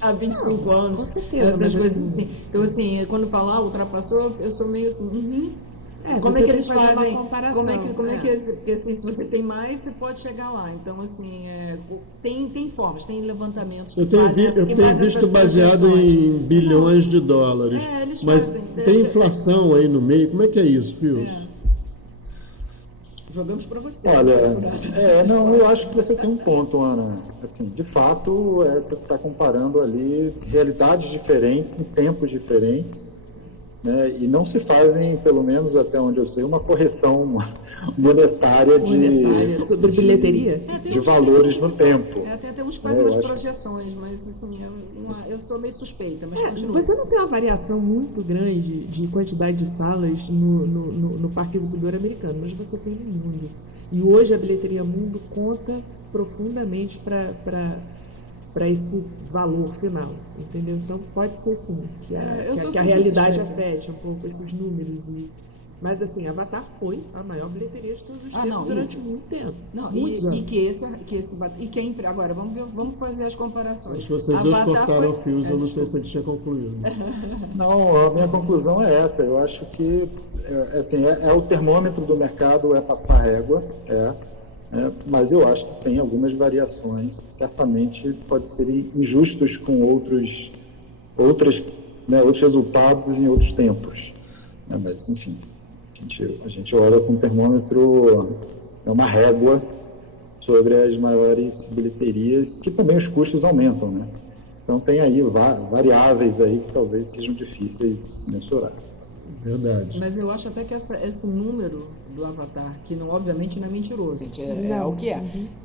Há 25 anos, com certeza, essas mas coisas assim- assim. Então, assim, quando falar ultrapassou, eu sou meio assim. Como você é que tem eles fazer uma fazem? comparação, Como é que porque, assim, se você tem mais, você pode chegar lá. Então, assim, tem formas, tem levantamentos que Eu tenho, fazem, eu que tenho fazem visto essas baseado projeções. em bilhões de dólares. Eles Mas fazem. tem inflação aí no meio. Como é que é isso, Fios? Jogamos para você. Olha, não, eu acho que você tem um ponto, Ana. Assim, de fato, você está comparando ali realidades diferentes em tempos diferentes, né? E não se fazem, pelo menos até onde eu sei, uma correção monetária sobre bilheteria? de valores no tempo. Até uns fazem Eu umas acho- projeções, mas assim, eu sou meio suspeita, mas continua. Você não tem uma variação muito grande de quantidade de salas no Parque Exibidor americano, mas você tem no mundo. E hoje a bilheteria mundo conta profundamente para esse valor final, entendeu? Então pode ser sim que Eu sou que a sempre realidade suspeita. afete um pouco esses números. Mas assim, Avatar foi a maior bilheteria de todos os tempos durante isso. muito tempo. Não, muitos anos. Agora vamos fazer as comparações. Acho que vocês dois Avatar cortaram foi- fios, eu não sei se ele tinha concluído. Não, a minha conclusão é essa. Eu acho que é o termômetro do mercado, é passar régua, mas eu acho que tem algumas variações que certamente podem ser injustos com outros resultados em outros tempos. Mas, enfim, a gente olha com o termômetro, é uma régua sobre as maiores bilheterias, que também os custos aumentam, né? Então tem aí variáveis aí que talvez sejam difíceis de mensurar. Verdade. Mas eu acho até que esse número do Avatar, que não, obviamente não é mentiroso, gente, é Não. o que é.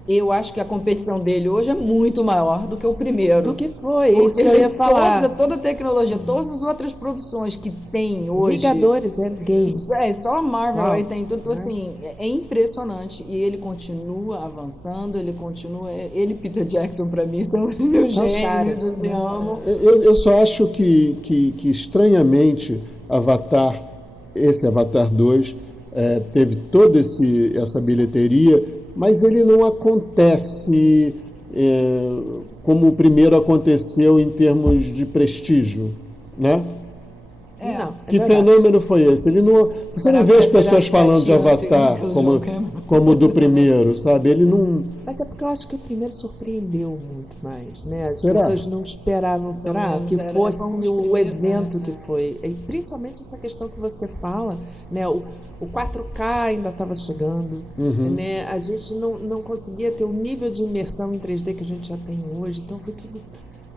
Eu acho que a competição dele hoje é muito maior do que o primeiro. Do que foi, é isso que eu ia falar. Toda a tecnologia, todas as outras produções que tem hoje. Vingadores, Games. Só a Marvel Uau. aí tem tudo. Então, assim, é impressionante. E ele continua avançando, ele e Peter Jackson, pra mim, são os meus São os gênios, caras. assim, amo. Eu só acho que estranhamente, esse Avatar 2, teve toda essa bilheteria, mas ele não acontece como o primeiro aconteceu em termos de prestígio, né? Não, Que verdade. fenômeno foi esse? Você não vê as pessoas falando de Avatar como do primeiro, sabe? Ele não... Mas é porque eu acho que o primeiro surpreendeu muito mais, né? As Será? pessoas não esperavam, menos, que era fosse bom os o primeiros, evento que foi. E principalmente essa questão que você fala, né? O 4K ainda estava chegando, né? A gente não conseguia ter o nível de imersão em 3D que a gente já tem hoje, então foi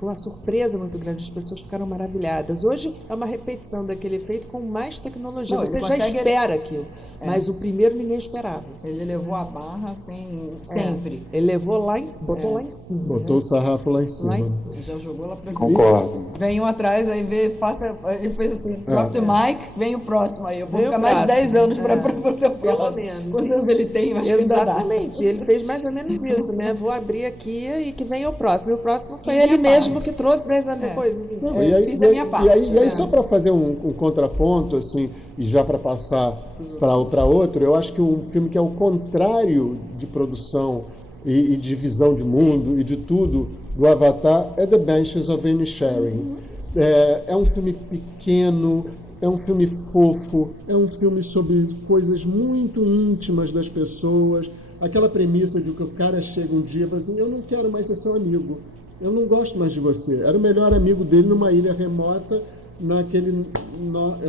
uma surpresa muito grande, as pessoas ficaram maravilhadas. Hoje é uma repetição daquele efeito com mais tecnologia. Não, Você ele já consegue- espera aquilo, mas o primeiro ninguém esperava. Ele levou a barra assim, sempre. Ele levou botou lá em cima. Botou o sarrafo lá em cima. Lá em cima. Você já jogou lá pra cima. Concordo. Vem um atrás, aí ele fez assim, drop the mic, vem o próximo aí. Eu vou Vem o ficar mais de próximo. 10 anos pra poder o Pelo próximo. menos. Quantos anos ele tem? Eu acho que ainda dá. Exatamente, ele fez mais ou menos isso, né? Vou abrir aqui e que venha o próximo. E o próximo foi E ele minha mesmo parte. que trouxe 10 anos É. depois. Enfim. Não, fiz a minha parte, E aí né? só para fazer um contraponto, assim, e já para passar para outro, eu acho que um filme que é o contrário de produção e de visão de mundo e de tudo do Avatar é The Banshees of Inisherin. É um filme pequeno, é um filme fofo, é um filme sobre coisas muito íntimas das pessoas. Aquela premissa de que o cara chega um dia e fala assim, eu não quero mais ser seu amigo. Eu não gosto mais de você. Era o melhor amigo dele numa ilha remota,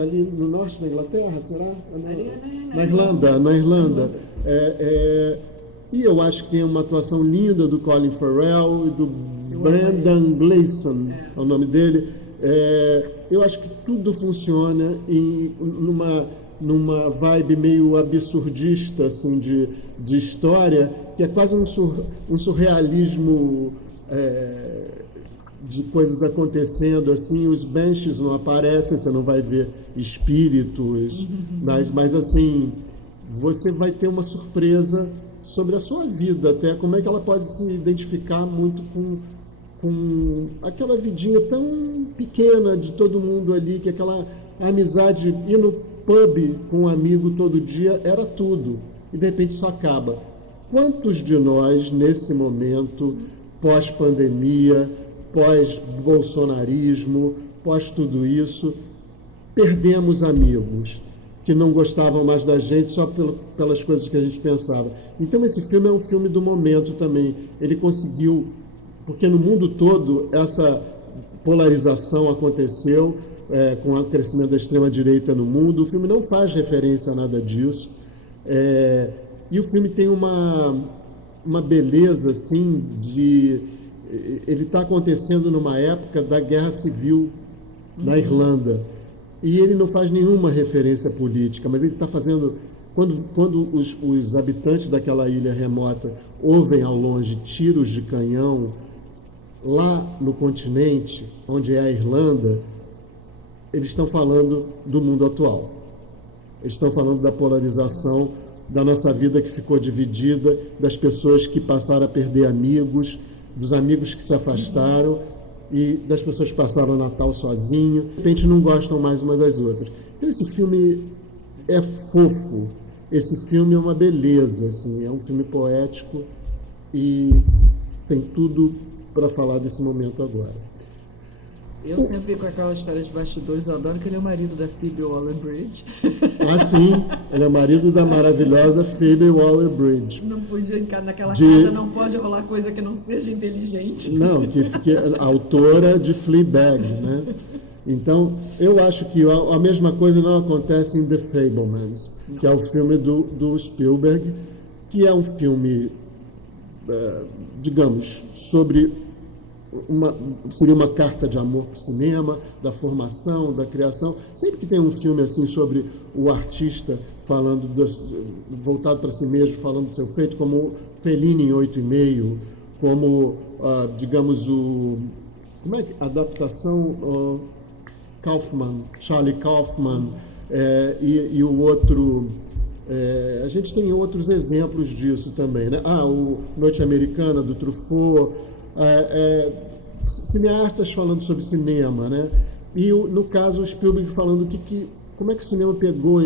ali no norte da Inglaterra, será? Na Irlanda. E eu acho que tem uma atuação linda do Colin Farrell e do Brendan Gleeson, é o nome dele. Eu acho que tudo funciona numa vibe meio absurdista, assim, de história, que é quase um surrealismo de coisas acontecendo, assim. Os Banshees não aparecem, você não vai ver espíritos, mas assim, você vai ter uma surpresa sobre a sua vida, até como é que ela pode se identificar muito com aquela vidinha tão pequena de todo mundo ali, que aquela amizade, ir no pub com um amigo todo dia era tudo, e de repente isso acaba. Quantos de nós, nesse momento, pós-pandemia, pós-bolsonarismo, pós tudo isso, perdemos amigos que não gostavam mais da gente só pelas coisas que a gente pensava? Então esse filme é um filme do momento também. Ele conseguiu, porque no mundo todo essa polarização aconteceu, com o crescimento da extrema-direita no mundo. O filme não faz referência a nada disso. E o filme tem uma beleza, assim, ele está acontecendo numa época da Guerra Civil na Irlanda. E ele não faz nenhuma referência política, mas ele está fazendo... Quando os habitantes daquela ilha remota ouvem ao longe tiros de canhão, lá no continente, onde é a Irlanda, eles estão falando do mundo atual. Eles estão falando da polarização da nossa vida que ficou dividida, das pessoas que passaram a perder amigos, dos amigos que se afastaram e das pessoas que passaram o Natal sozinho. De repente não gostam mais uma das outras. Então, esse filme é fofo. Esse filme é uma beleza, assim, é um filme poético e tem tudo para falar desse momento agora. Eu sempre com aquela história de bastidores, eu adoro que ele é o marido da Phoebe Waller-Bridge. Ah, sim, ele é marido da maravilhosa Phoebe Waller-Bridge. Não podia entrar naquela casa, não pode rolar coisa que não seja inteligente. Não, que é autora de Fleabag, né? Então, eu acho que a mesma coisa não acontece em The Fabelmans, que é o filme do Spielberg, que é um filme, digamos, sobre... seria uma carta de amor para o cinema, da formação, da criação. Sempre que tem um filme assim sobre o artista falando voltado para si mesmo, falando do seu feito, como Fellini em 8,5, como, digamos, como é que a adaptação Charlie Kaufman, e o outro... a gente tem outros exemplos disso também, né? O Noite Americana, do Truffaut, cineastas falando sobre cinema, né? E no caso o Spielberg falando como é que o cinema pegou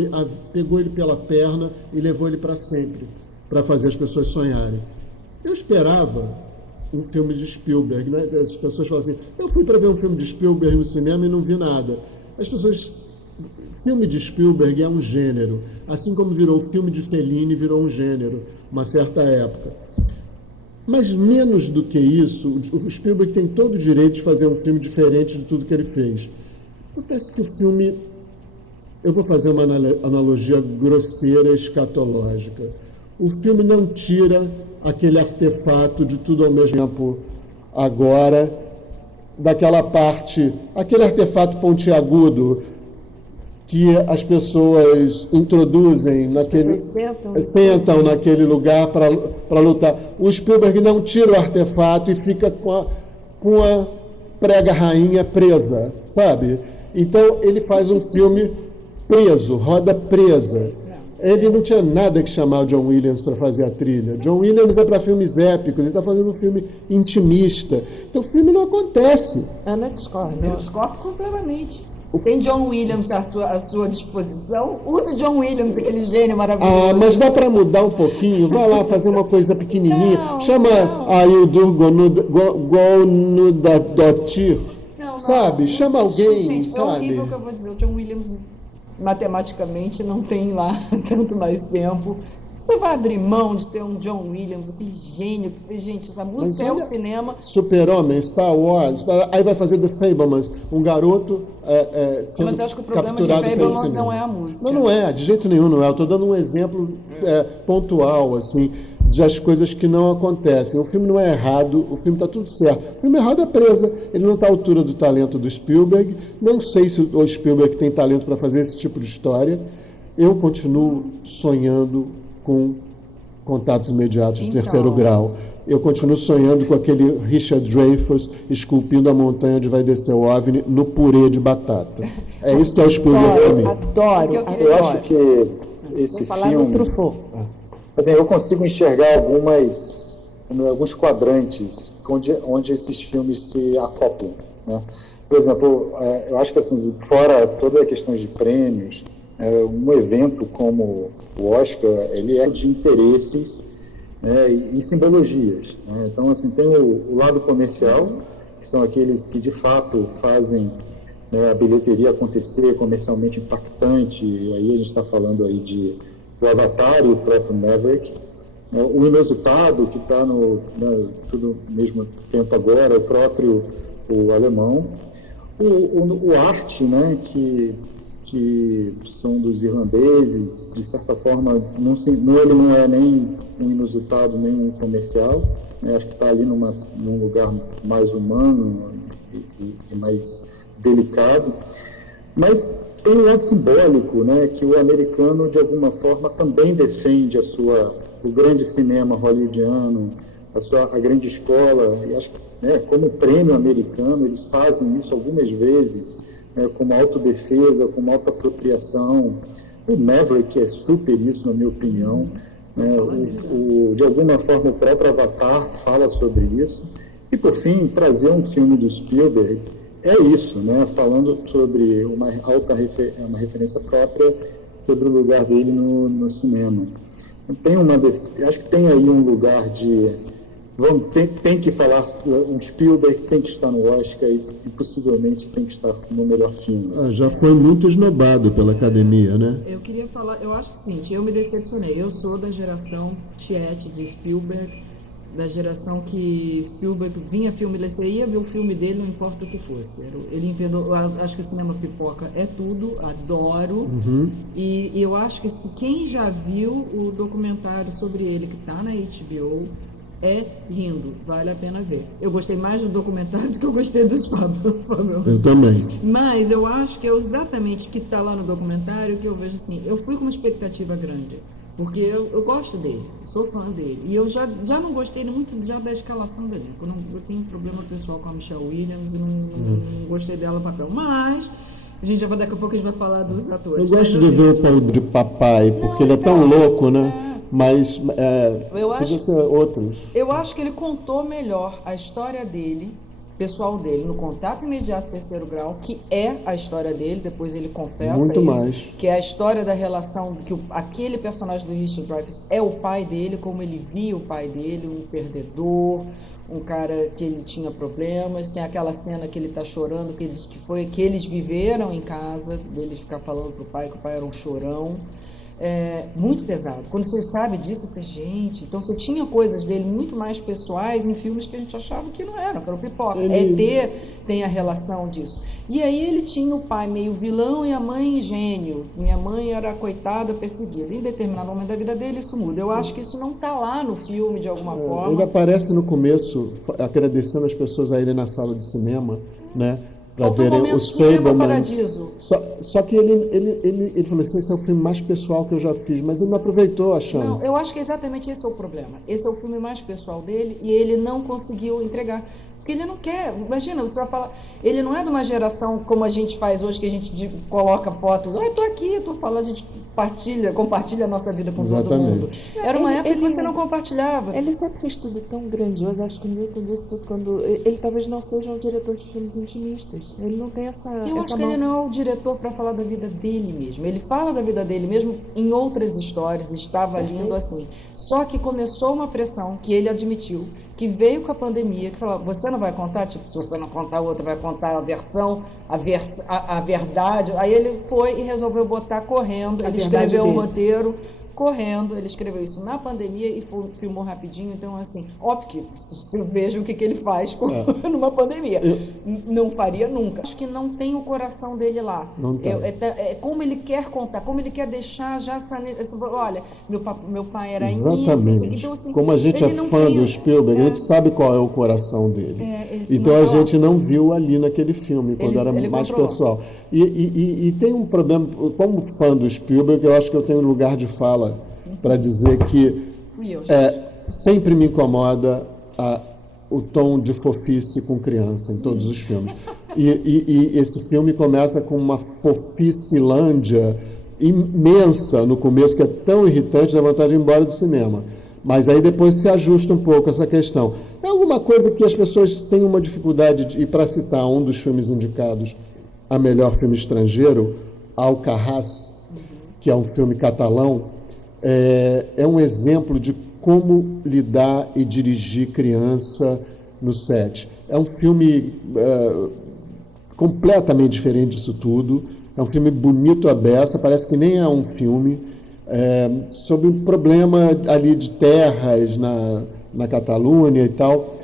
ele pela perna e levou ele para sempre, para fazer as pessoas sonharem. Eu esperava um filme de Spielberg, né? As pessoas falam assim, eu fui para ver um filme de Spielberg no cinema e não vi nada. Filme de Spielberg é um gênero, assim como virou o filme de Fellini, virou um gênero, uma certa época. Mas menos do que isso, o Spielberg tem todo o direito de fazer um filme diferente de tudo que ele fez. Acontece que o filme... Eu vou fazer uma analogia grosseira, escatológica. O filme não tira aquele artefato de tudo ao mesmo tempo agora, daquela parte, aquele artefato pontiagudo que as pessoas introduzem sentam naquele lugar para lutar. O Spielberg não tira o artefato e fica com a prega rainha presa, sabe? Então ele faz um filme preso, roda presa. Ele não tinha nada que chamar o John Williams para fazer a trilha. John Williams é para filmes épicos, ele está fazendo um filme intimista. Então o filme não acontece. Ana discorda. Eu discordo completamente. Tem John Williams à sua disposição, use John Williams, aquele gênio maravilhoso. Mas dá para mudar um pouquinho, vai lá fazer uma coisa pequenininha, chama a Hildur Guðnadóttir, sabe? Chama alguém, gente, sabe? É horrível o que eu vou dizer, o John Williams matematicamente não tem lá tanto mais tempo. Você vai abrir mão de ter um John Williams, aquele gênio que fez, gente, essa música é o cinema. Super-Homem, Star Wars, aí vai fazer The Fabelmans, um garoto sendo Mas eu acho que o problema de capturado pelo Fabelmans cinema. não é a música. Não é, de jeito nenhum não é. Eu estou dando um exemplo pontual, assim, das coisas que não acontecem. O filme não é errado, o filme está tudo certo. O filme errado é presa, ele não está à altura do talento do Spielberg. Não sei se o Spielberg tem talento para fazer esse tipo de história. Eu continuo sonhando com Contatos Imediatos de Terceiro Grau. Eu continuo sonhando com aquele Richard Dreyfuss esculpindo a montanha onde vai descer o OVNI no purê de batata. É isso que é o Spielberg para mim. Adoro. Eu acho que esse Vou falar filme... do Truffaut. Assim, eu consigo enxergar alguns quadrantes onde esses filmes se acoplam, né? Por exemplo, eu acho que, assim, fora toda a questão de prêmios, um evento como o Oscar, ele é de interesses, né, e simbologias, né? Então, assim, tem o lado comercial, que são aqueles que de fato fazem, né, a bilheteria acontecer, comercialmente impactante, e aí a gente está falando aí do Avatar e o próprio Maverick, né? O inusitado, que está tudo ao mesmo tempo agora, o alemão, o arte, né, que são dos irlandeses, de certa forma, ele não é nem um inusitado, nem um comercial, né? Acho que está ali num lugar mais humano e mais delicado, mas tem um lado simbólico, né, que o americano, de alguma forma, também defende o grande cinema hollywoodiano, a grande escola, e acho que, né, como prêmio americano, eles fazem isso algumas vezes, né, como autodefesa, como autoapropriação. O Maverick é super isso, na minha opinião, né? De alguma forma, o próprio Avatar fala sobre isso. E, por fim, trazer um filme do Spielberg é isso, né, falando sobre uma referência própria sobre o lugar dele no cinema. Acho que tem aí um lugar tem que falar, um Spielberg tem que estar no Oscar e possivelmente tem que estar no melhor filme. Já foi muito esnobado pela academia, né? Eu queria falar, eu acho o seguinte, eu me decepcionei. Eu sou da geração Tiet de Spielberg, da geração que Spielberg vinha filme, você ia ver o filme dele, não importa o que fosse. Ele inventou, acho que o cinema pipoca é tudo, adoro. E eu acho que quem já viu o documentário sobre ele que está na HBO, é lindo, vale a pena ver. Eu gostei mais do documentário do que eu gostei dos Fabulosos. Eu também. Mas eu acho que é exatamente o que está lá no documentário que eu vejo assim, eu fui com uma expectativa grande, porque eu gosto dele, sou fã dele. E eu já não gostei muito já da escalação dele. Eu tenho um problema pessoal com a Michelle Williams e não gostei dela no papel. Mas daqui a pouco a gente vai falar dos atores. Eu gosto de ver o pai de papai, porque ele é tão louco, né? Mas podia ser outros. Eu acho que ele contou melhor a história dele, pessoal dele, no Contatos Imediatos Terceiro Grau, que é a história dele, depois ele confessa muito isso, mais. Que é a história da relação, que aquele personagem do Richard Dreyfuss é o pai dele, como ele via o pai dele, um perdedor, um cara que ele tinha problemas. Tem aquela cena que ele está chorando, que eles viveram em casa, dele ficar falando pro pai que o pai era um chorão. Muito pesado. Quando você sabe disso, eu falei, gente, então você tinha coisas dele muito mais pessoais em filmes que a gente achava que não eram, que era o pipoca. ET tem a relação disso. E aí ele tinha o pai meio vilão e a mãe gênio. Minha mãe era coitada, perseguida. Em determinado momento da vida dele, isso muda. Eu acho que isso não está lá no filme, de alguma forma. Ele aparece no começo, agradecendo as pessoas a irem na sala de cinema, né? Para verem os Fabelmans. Só que ele falou assim, esse é o filme mais pessoal que eu já fiz, mas ele não aproveitou a chance. Não, eu acho que exatamente esse é o problema. Esse é o filme mais pessoal dele e ele não conseguiu entregar. Porque ele não quer, imagina, você vai falar, ele não é de uma geração como a gente faz hoje, que a gente coloca fotos, eu estou aqui, estou falando, a gente compartilha a nossa vida com todo mundo. Era uma época que você não compartilhava. Ele sempre fez tudo tão grandioso, acho que o Newton disse tudo quando... Ele talvez não seja um diretor de filmes intimistas, ele não tem essa Eu acho que ele não é o diretor para falar da vida dele mesmo, ele fala da vida dele mesmo em outras histórias, estava lindo assim. Só que começou uma pressão que ele admitiu, que veio com a pandemia, que falou, você não vai contar? Tipo, se você não contar, o outro vai contar a verdade. Aí ele foi e resolveu botar correndo, ele escreveu um roteiro correndo, ele escreveu isso na pandemia e filmou rapidinho, então assim, óbvio que você veja o que ele faz numa pandemia. Não faria nunca. Acho que não tem o coração dele lá. Não tem. Como ele quer contar, como ele quer deixar já olha, meu pai era exatamente. Isso. Então, assim, como a gente é fã do Spielberg, a gente sabe qual é o coração dele. Então a gente não viu ali naquele filme, quando era mais pessoal. E tem um problema, como fã do Spielberg, eu acho que eu tenho lugar de fala para dizer que sempre me incomoda o tom de fofice com criança em todos os filmes. E esse filme começa com uma foficilândia imensa no começo, que é tão irritante, dá vontade de ir embora do cinema. Mas aí depois se ajusta um pouco essa questão. É alguma coisa que as pessoas têm uma dificuldade, e para citar um dos filmes indicados a melhor filme estrangeiro, Alcarràs, que é um filme catalão, é um exemplo de como lidar e dirigir criança no set. É um filme completamente diferente disso tudo. É um filme bonito à beça, parece que nem é um filme, sobre um problema ali de terras na Catalunha e tal.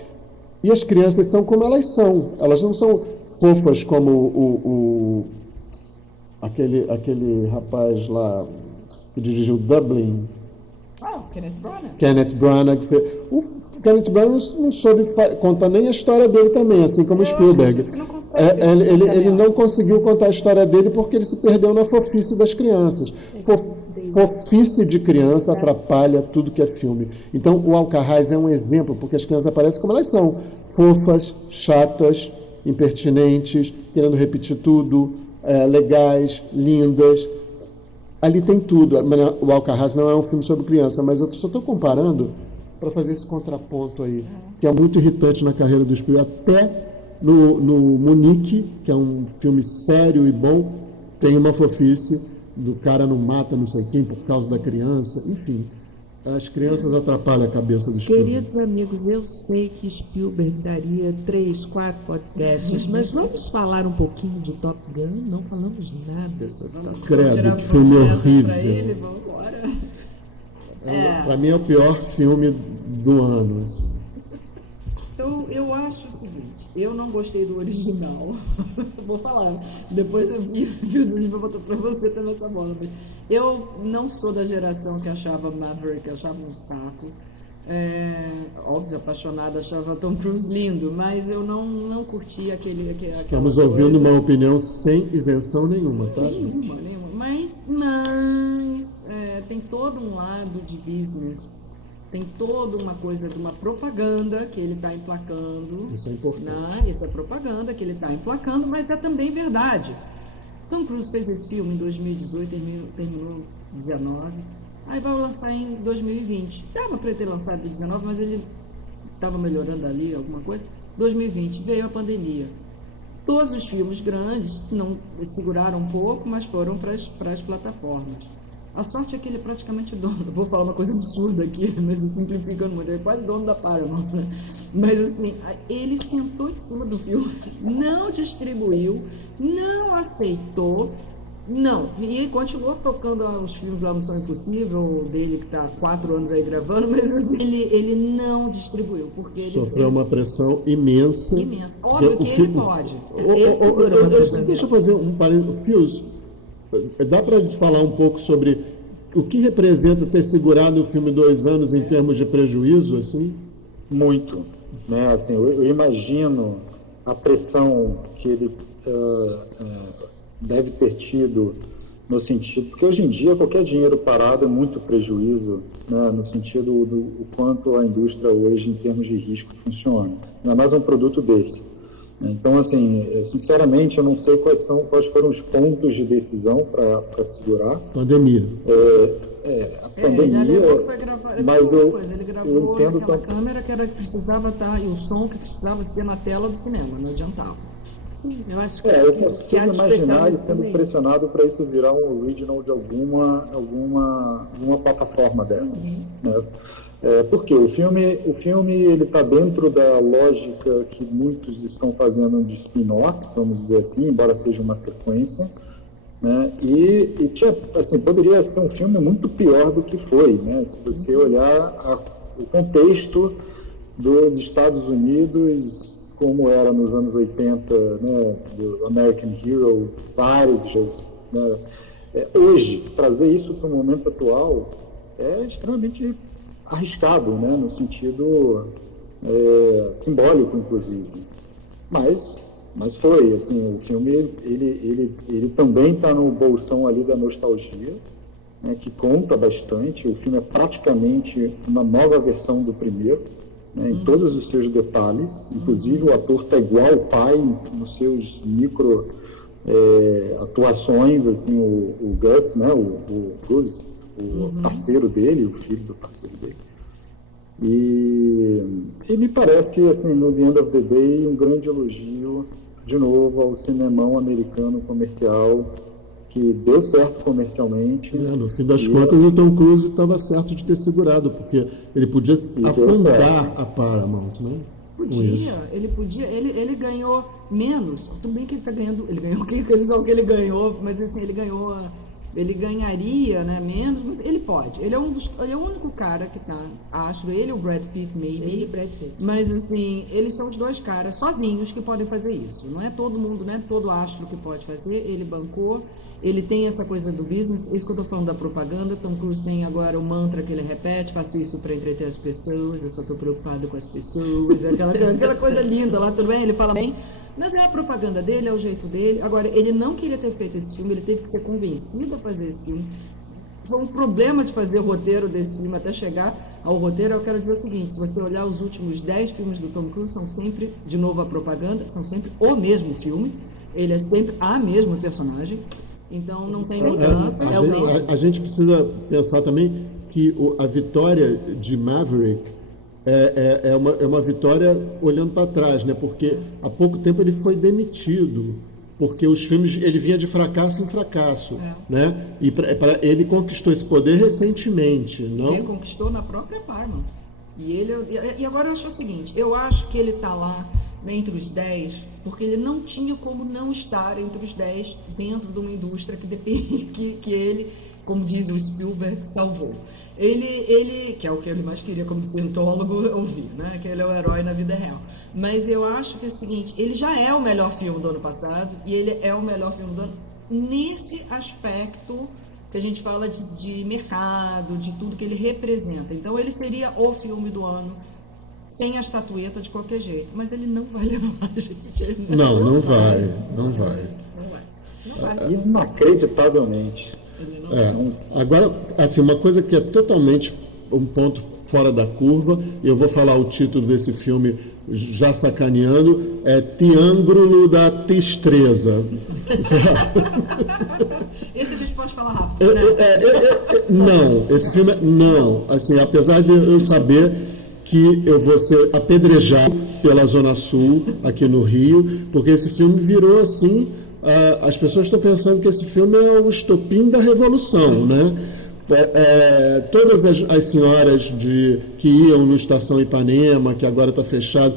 E as crianças são como elas são. Elas não são fofas como aquele rapaz lá que dirigiu Dublin. Kenneth Branagh. Kenneth Branagh. O Kenneth Branagh não soube contar nem a história dele também, assim como Spielberg. Ele não conseguiu contar a história dele porque ele se perdeu na fofice das crianças. Fofice de criança atrapalha tudo que é filme. Então, o Alcarràs é um exemplo, porque as crianças aparecem como elas são. Fofas, chatas, impertinentes, querendo repetir tudo, legais, lindas. Ali tem tudo. O Alcarràs não é um filme sobre criança, mas eu só estou comparando para fazer esse contraponto aí, que é muito irritante na carreira do Spielberg. Até no Munique, que é um filme sério e bom, tem uma fofice do cara não mata não sei quem por causa da criança. Enfim, as crianças atrapalham a cabeça do Spielberg. Queridos amigos, eu sei que Spielberg daria 3, 4 podcasts, mas vamos falar um pouquinho de Top Gun? Não falamos nada sobre Top Gun. Credo, que filme horrível. Para Para mim é o pior filme do ano. Assim. Eu acho o seguinte, eu não gostei do original. Vou falar, depois eu fiz um vou botar para você também essa bola. Mas eu não sou da geração que achava Maverick, achava um saco. Óbvio, apaixonada, achava Tom Cruise lindo, mas eu não curti aquele Estamos ouvindo uma opinião sem isenção nenhuma, tá? Nenhuma. Mas tem todo um lado de business. Tem toda uma coisa de uma propaganda que ele está emplacando. Isso é importante. Isso é propaganda que ele está emplacando, mas é também verdade. Tom Cruise fez esse filme em 2018, terminou em 2019. Aí vai lançar em 2020. Dava para ele ter lançado em 2019, mas ele estava melhorando ali alguma coisa. 2020 veio a pandemia. Todos os filmes grandes não seguraram um pouco, mas foram para as plataformas. A sorte é que ele é praticamente dono. Vou falar uma coisa absurda aqui, mas simplificando muito. Ele é quase dono da Paramount. Mas assim, ele sentou em cima do filme, não distribuiu, não aceitou, não. E continuou tocando os filmes da Missão Impossível, dele que está há 4 anos aí gravando, mas assim, ele não distribuiu. Porque ele sofreu uma pressão imensa. Óbvio que ele pode. Deixa eu fazer um parênteses. Fios, dá para falar um pouco sobre o que representa ter segurado o filme 2 anos em termos de prejuízo, assim? Muito, né? Assim, eu imagino a pressão que ele deve ter tido no sentido, porque hoje em dia qualquer dinheiro parado é muito prejuízo, né? No sentido do quanto a indústria hoje, em termos de risco, funciona. Ainda mais um produto desse. Então, assim, sinceramente, eu não sei quais foram os pontos de decisão para segurar. Pandemia. A pandemia, ele foi gravar, mas ele gravou aquela câmera que precisava estar, e o som que precisava ser na tela do cinema, não adiantava. Sim, eu acho que eu consigo imaginar ele sendo pressionado para isso virar um original de alguma plataforma dessas. Né? Porque o filme ele está dentro da lógica que muitos estão fazendo de spin-offs, vamos dizer assim, embora seja uma sequência, né? E tinha, assim, poderia ser um filme muito pior do que foi, né? Se você olhar o contexto dos Estados Unidos, como era nos anos 80, né? Do American Hero, vários, né? Hoje, trazer isso para o momento atual é extremamente arriscado, né, no sentido simbólico, inclusive. Mas foi, assim, o filme ele também está no bolsão ali da nostalgia, né, que conta bastante. O filme é praticamente uma nova versão do primeiro, né, em todos os seus detalhes. Inclusive o ator está igual ao pai nos seus micro atuações, assim, o Gus, né, o Cruz, o parceiro dele, o filho do parceiro dele. E me parece, assim, no The End of the Day, um grande elogio, de novo, ao cinemão americano comercial, que deu certo comercialmente. No fim das contas, o Tom Cruise estava certo de ter segurado, porque ele podia afundar a Paramount, né? Ele ganhou menos, tudo bem que ele está ganhando, ele ganhou o que ele ganhou, mas assim, ele ganharia, né, menos, mas ele pode. Ele é o único cara que tá, acho, ele e o Brad Pitt, maybe. Mas assim, eles são os dois caras sozinhos que podem fazer isso. Não é todo mundo, não é todo astro que pode fazer. Ele bancou, ele tem essa coisa do business, isso que eu tô falando da propaganda. Tom Cruise tem agora o mantra que ele repete: faço isso para entreter as pessoas, eu só tô preocupado com as pessoas, aquela coisa linda lá, tudo bem? Ele fala bem. Mas é a propaganda dele, é o jeito dele. Agora, ele não queria ter feito esse filme, ele teve que ser convencido a fazer esse filme. Foi um problema de fazer o roteiro desse filme até chegar ao roteiro. Eu quero dizer o seguinte: se você olhar os últimos 10 filmes do Tom Cruise, são sempre, de novo a propaganda, são sempre o mesmo filme, ele é sempre a mesma personagem, então não tem mudança. A gente precisa pensar também que a vitória de Maverick é uma vitória olhando para trás, né? Porque há pouco tempo ele foi demitido, porque os filmes, ele vinha de fracasso em fracasso, né? E ele conquistou esse poder recentemente, não? Ele conquistou na própria Paramount. E agora eu acho o seguinte: eu acho que ele está lá entre os 10, porque ele não tinha como não estar entre os 10 dentro de uma indústria que depende que ele, como diz o Spielberg, salvou. Ele, que é o que ele mais queria como cientólogo ouvir, né? Que ele é o herói na vida real. Mas eu acho que é o seguinte: ele já é o melhor filme do ano passado, e ele é o melhor filme do ano nesse aspecto que a gente fala de mercado, de tudo que ele representa. Então ele seria o filme do ano, sem a estatueta de qualquer jeito. Mas ele não vai levar, gente. Não vai. Inacreditavelmente. Agora, assim, uma coisa que é totalmente um ponto fora da curva, e eu vou falar o título desse filme já sacaneando, é Triângulo da Tristeza. Esse a gente pode falar rápido, né? Não, esse filme não. Assim, apesar de eu saber que eu vou ser apedrejado pela Zona Sul, aqui no Rio, porque esse filme virou assim. As pessoas estão pensando que esse filme é o estopim da revolução, né? Todas as senhoras que iam no Estação Ipanema, que agora está fechado,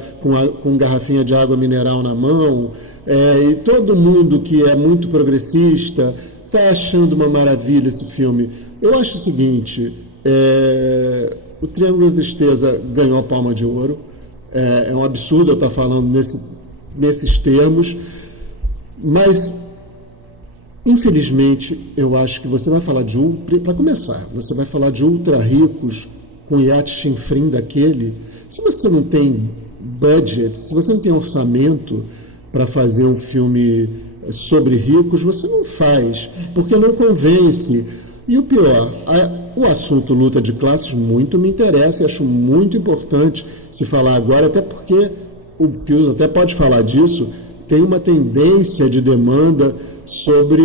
com garrafinha de água mineral na mão, e todo mundo que é muito progressista está achando uma maravilha esse filme. Eu acho o seguinte: o Triângulo da Tristeza ganhou a Palma de Ouro. É um absurdo eu estar falando nesses termos. Mas, infelizmente, eu acho que você vai falar para começar, você vai falar de ultra ricos com iate chinfrim daquele. Se você não tem budget, se você não tem orçamento para fazer um filme sobre ricos, você não faz, porque não convence. E o pior, o assunto luta de classes muito me interessa e acho muito importante se falar agora, até porque o Fios até pode falar disso. Tem uma tendência de demanda sobre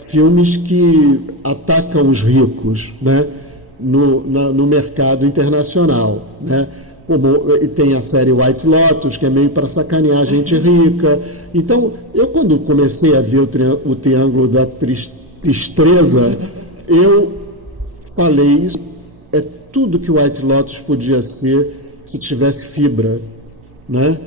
filmes que atacam os ricos, né, no mercado internacional, né? E tem a série White Lotus, que é meio para sacanear a gente rica. Então, eu quando comecei a ver o Triângulo da Tristeza, eu falei: isso é tudo que o White Lotus podia ser se tivesse fibra, né?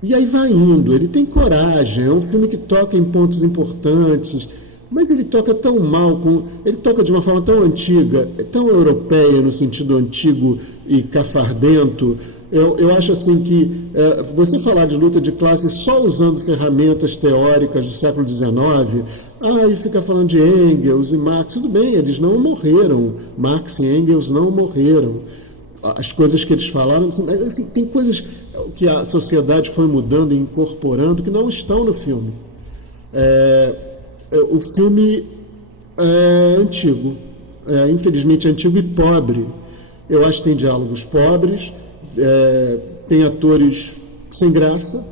E aí vai indo, ele tem coragem, é um filme que toca em pontos importantes, mas ele toca tão mal, ele toca de uma forma tão antiga, tão europeia no sentido antigo e cafardento. Eu acho assim que você falar de luta de classe só usando ferramentas teóricas do século XIX, e fica falando de Engels e Marx, tudo bem, eles não morreram, Marx e Engels não morreram. As coisas que eles falaram, mas assim, tem coisas que a sociedade foi mudando e incorporando que não estão no filme. O filme é antigo, infelizmente antigo e pobre. Eu acho que tem diálogos pobres, tem atores sem graça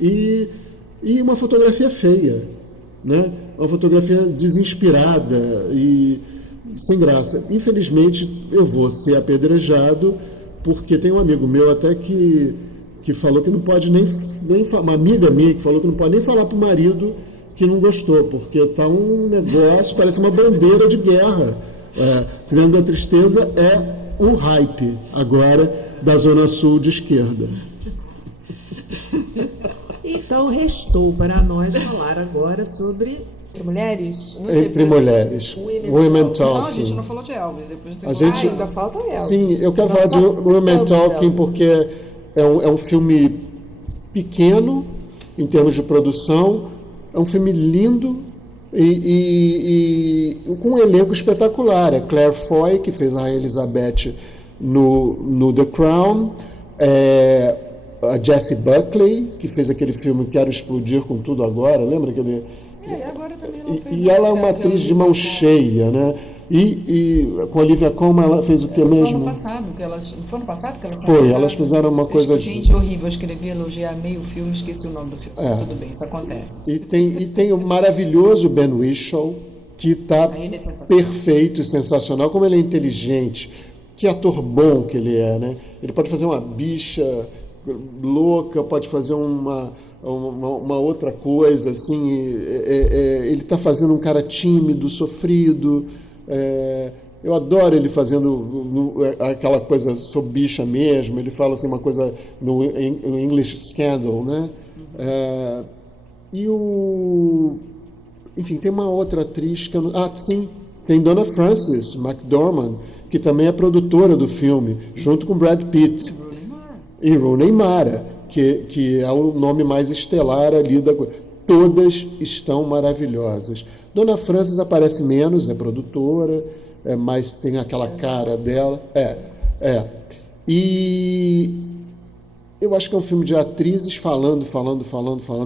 e e uma fotografia feia, né? Uma fotografia desinspirada e sem graça. Infelizmente, eu vou ser apedrejado, porque tem um amigo meu até que falou que não pode nem uma amiga minha que falou que não pode nem falar para o marido que não gostou, porque está um negócio, parece uma bandeira de guerra. Triângulo da Tristeza é o hype agora da Zona Sul de esquerda. Então, restou para nós falar agora sobre mulheres? Entre mulheres. Women Talking. Não, a gente não falou de Elvis. Depois tem Ainda falta Elvis. Sim, eu quero falar de Women Talking porque é um filme pequeno em termos de produção, é um filme lindo e com um elenco espetacular. É Claire Foy, que fez a Elizabeth no The Crown, a Jessie Buckley, que fez aquele filme Quero Explodir com Tudo Agora, lembra aquele... agora também não fez E ela é uma atriz de mão cheia, né? E com a Olivia Colman ela fez o que mesmo? Foi ano passado que elas Foi, elas fizeram uma coisa... Gente, horrível, eu escrevi, elogiar meio filme, esqueci o nome do filme. Tudo bem, isso acontece. E tem o maravilhoso Ben Whishaw, que está perfeito e sensacional, como ele é inteligente, que ator bom que ele é, né? Ele pode fazer uma bicha louca, pode fazer uma outra coisa, assim, ele está fazendo um cara tímido, sofrido, eu adoro ele fazendo aquela coisa sobre bicha mesmo, ele fala assim, uma coisa no English Scandal, né? Enfim, tem uma outra atriz que sim, tem Donna Frances McDormand, que também é produtora do filme, junto com Brad Pitt e Rooney Mara, que é o nome mais estelar ali da coisa. Todas estão maravilhosas. Dona Frances aparece menos, é produtora, mas tem aquela cara dela. E eu acho que é um filme de atrizes falando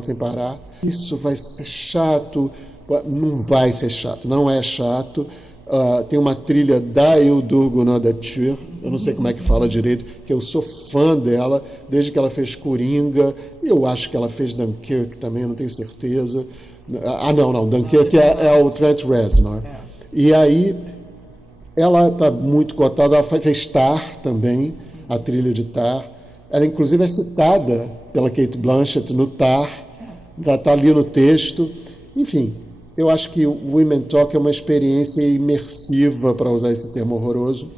sem parar. Isso vai ser chato. Não vai ser chato, não é chato. Tem uma trilha da Hildur Guðnadóttir, eu não sei como é que fala direito, que eu sou fã dela, desde que ela fez Coringa, e eu acho que ela fez Dunkirk também, eu não tenho certeza. Não, Dunkirk é o Trent Reznor. E aí, ela está muito cotada, ela fez Tar também, a trilha de Tar. Ela, inclusive, é citada pela Cate Blanchett no Tar, está ali no texto. Enfim, eu acho que o Women Talk é uma experiência imersiva, para usar esse termo horroroso,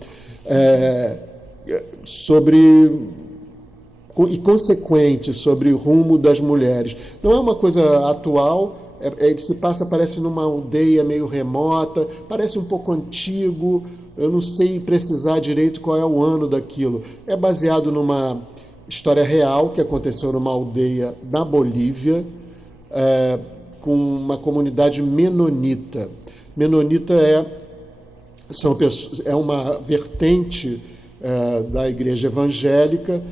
e consequente sobre o rumo das mulheres. Não é uma coisa atual, ele se passa, parece numa aldeia meio remota, parece um pouco antigo, eu não sei precisar direito qual é o ano daquilo. É baseado numa história real que aconteceu numa aldeia na Bolívia, com uma comunidade menonita. Menonita é uma vertente da igreja evangélica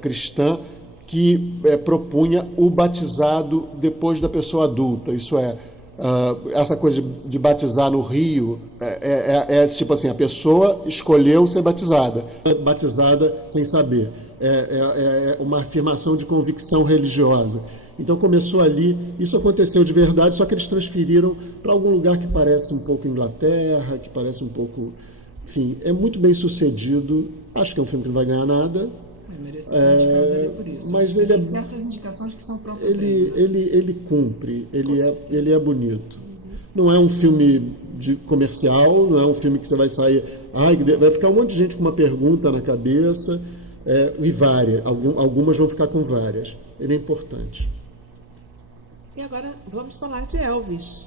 cristã que propunha o batizado depois da pessoa adulta. Isso essa coisa de batizar no rio tipo assim, a pessoa escolheu ser batizada sem saber. É uma afirmação de convicção religiosa. Então começou ali, isso aconteceu de verdade, só que eles transferiram para algum lugar que parece um pouco Inglaterra, que parece um pouco... Enfim, é muito bem sucedido, acho que é um filme que não vai ganhar nada. Por isso. Mas tem certas indicações que são próprias dele. Ele cumpre, ele é bonito. Não é um filme comercial, não é um filme que você vai sair... vai ficar um monte de gente com uma pergunta na cabeça, e várias, algumas vão ficar com várias. Ele é importante. E agora vamos falar de Elvis.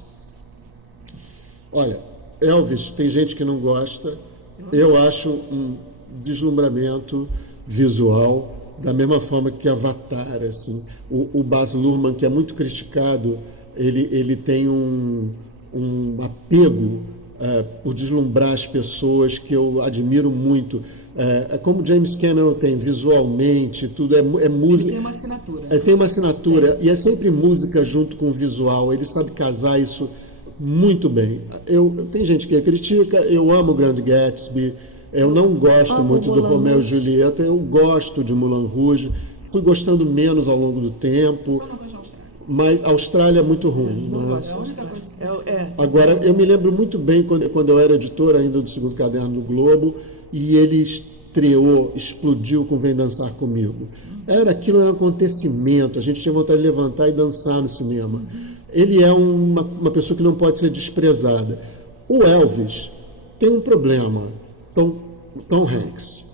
Olha, Elvis, tem gente que não gosta. Eu acho um deslumbramento visual, da mesma forma que Avatar. Assim. O Baz Luhrmann, que é muito criticado, ele tem um apego por deslumbrar as pessoas, que eu admiro muito. Como James Cameron tem, visualmente, tudo é música. Ele tem uma assinatura. Tem uma assinatura, e é sempre música junto com o visual. Ele sabe casar isso muito bem. Tem gente que critica, eu amo o Grande Gatsby, eu não gosto muito do Romeo e Julieta, eu gosto de Moulin Rouge, fui gostando menos ao longo do tempo. mas a Austrália é muito ruim. Não né? gosto. É a única coisa. Agora, eu me lembro muito bem quando eu era editor ainda do Segundo Caderno do Globo, e ele estreou, explodiu com Vem Dançar Comigo. Aquilo era um acontecimento, a gente tinha vontade de levantar e dançar no cinema. Ele é uma pessoa que não pode ser desprezada. O Elvis tem um problema, Tom Hanks.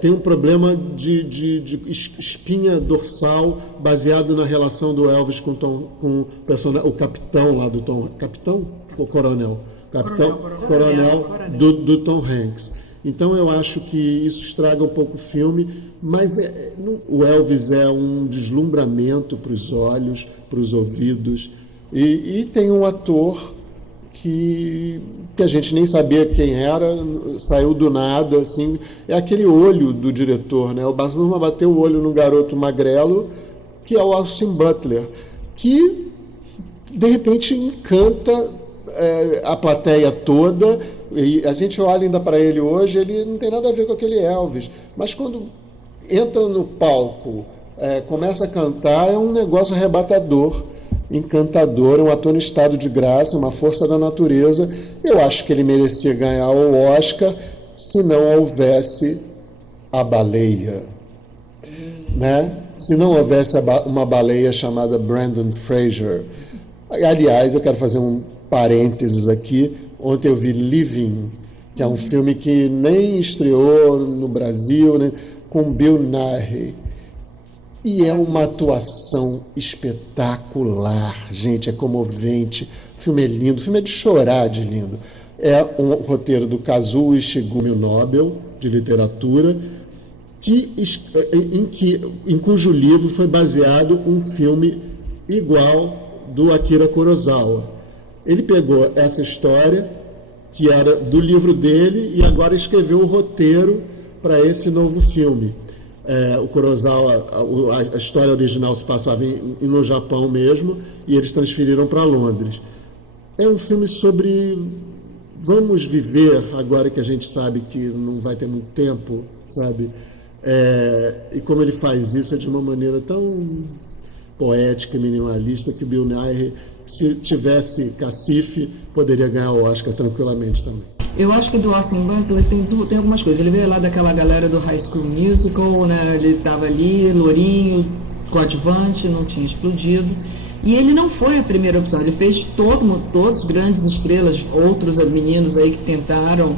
Tem um problema de espinha dorsal baseado na relação do Elvis com o capitão lá do Tom... Capitão ou coronel? Coronel do Tom Hanks. Então eu acho que isso estraga um pouco o filme, mas o Elvis é um deslumbramento para os olhos, para os ouvidos, e tem um ator que a gente nem sabia quem era, saiu do nada, assim, é aquele olho do diretor, né? O Baz Luhrmann bateu o olho no garoto magrelo, que é o Austin Butler, que de repente encanta a plateia toda, e a gente olha ainda para ele hoje, ele não tem nada a ver com aquele Elvis, mas quando entra no palco, começa a cantar, é um negócio arrebatador, encantador, um ator em estado de graça, uma força da natureza. Eu acho que ele merecia ganhar o Oscar se não houvesse a baleia, né? Se não houvesse uma baleia chamada Brendan Fraser. Aliás, eu quero fazer um parênteses aqui. Ontem eu vi Living, que é um filme que nem estreou no Brasil, né, com Bill Nighy. E é uma atuação espetacular, gente, é comovente. O filme é lindo, o filme é de chorar de lindo. É um roteiro do Kazuo Ishigumi, o Nobel de literatura, em cujo livro foi baseado um filme igual do Akira Kurosawa. Ele pegou essa história, que era do livro dele, e agora escreveu o roteiro para esse novo filme. O Kurosawa, a história original se passava no Japão mesmo, e eles transferiram para Londres. É um filme sobre vamos viver, agora que a gente sabe que não vai ter muito tempo, sabe? E como ele faz isso é de uma maneira tão poética e minimalista que Bill Nighy, se tivesse cacife, poderia ganhar o Oscar tranquilamente também. Eu acho que do Austin Butler tem algumas coisas. Ele veio lá daquela galera do High School Musical, né? Ele estava ali, lourinho, coadjuvante, não tinha explodido. E ele não foi a primeira opção. Ele fez todas as grandes estrelas, outros meninos aí que tentaram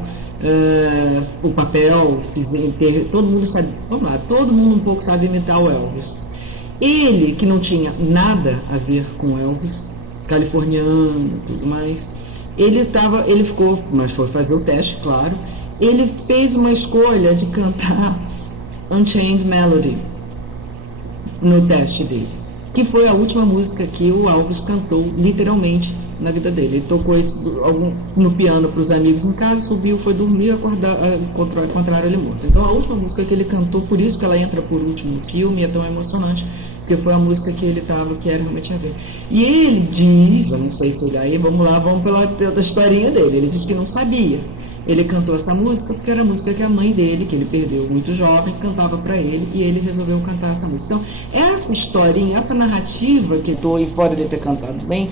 o papel, todo mundo sabe, vamos lá, todo mundo um pouco sabe imitar o Elvis. Ele, que não tinha nada a ver com Elvis, californiano e tudo mais, ele ficou, mas foi fazer o teste, claro, ele fez uma escolha de cantar Unchained Melody no teste dele, que foi a última música que o Elvis cantou, literalmente, na vida dele. Ele tocou isso no piano para os amigos em casa, subiu, foi dormir, acordar, ao contrário, ele morto. Então, a última música que ele cantou, por isso que ela entra por último no filme, é tão emocionante, porque foi a música que ele estava, que era realmente a ver. E ele diz, eu não sei se ele aí, vamos pela historinha dele, ele diz que não sabia. Ele cantou essa música porque era a música que a mãe dele, que ele perdeu muito jovem, cantava para ele, e ele resolveu cantar essa música. Então, essa historinha, essa narrativa que estou e fora de ter cantado bem,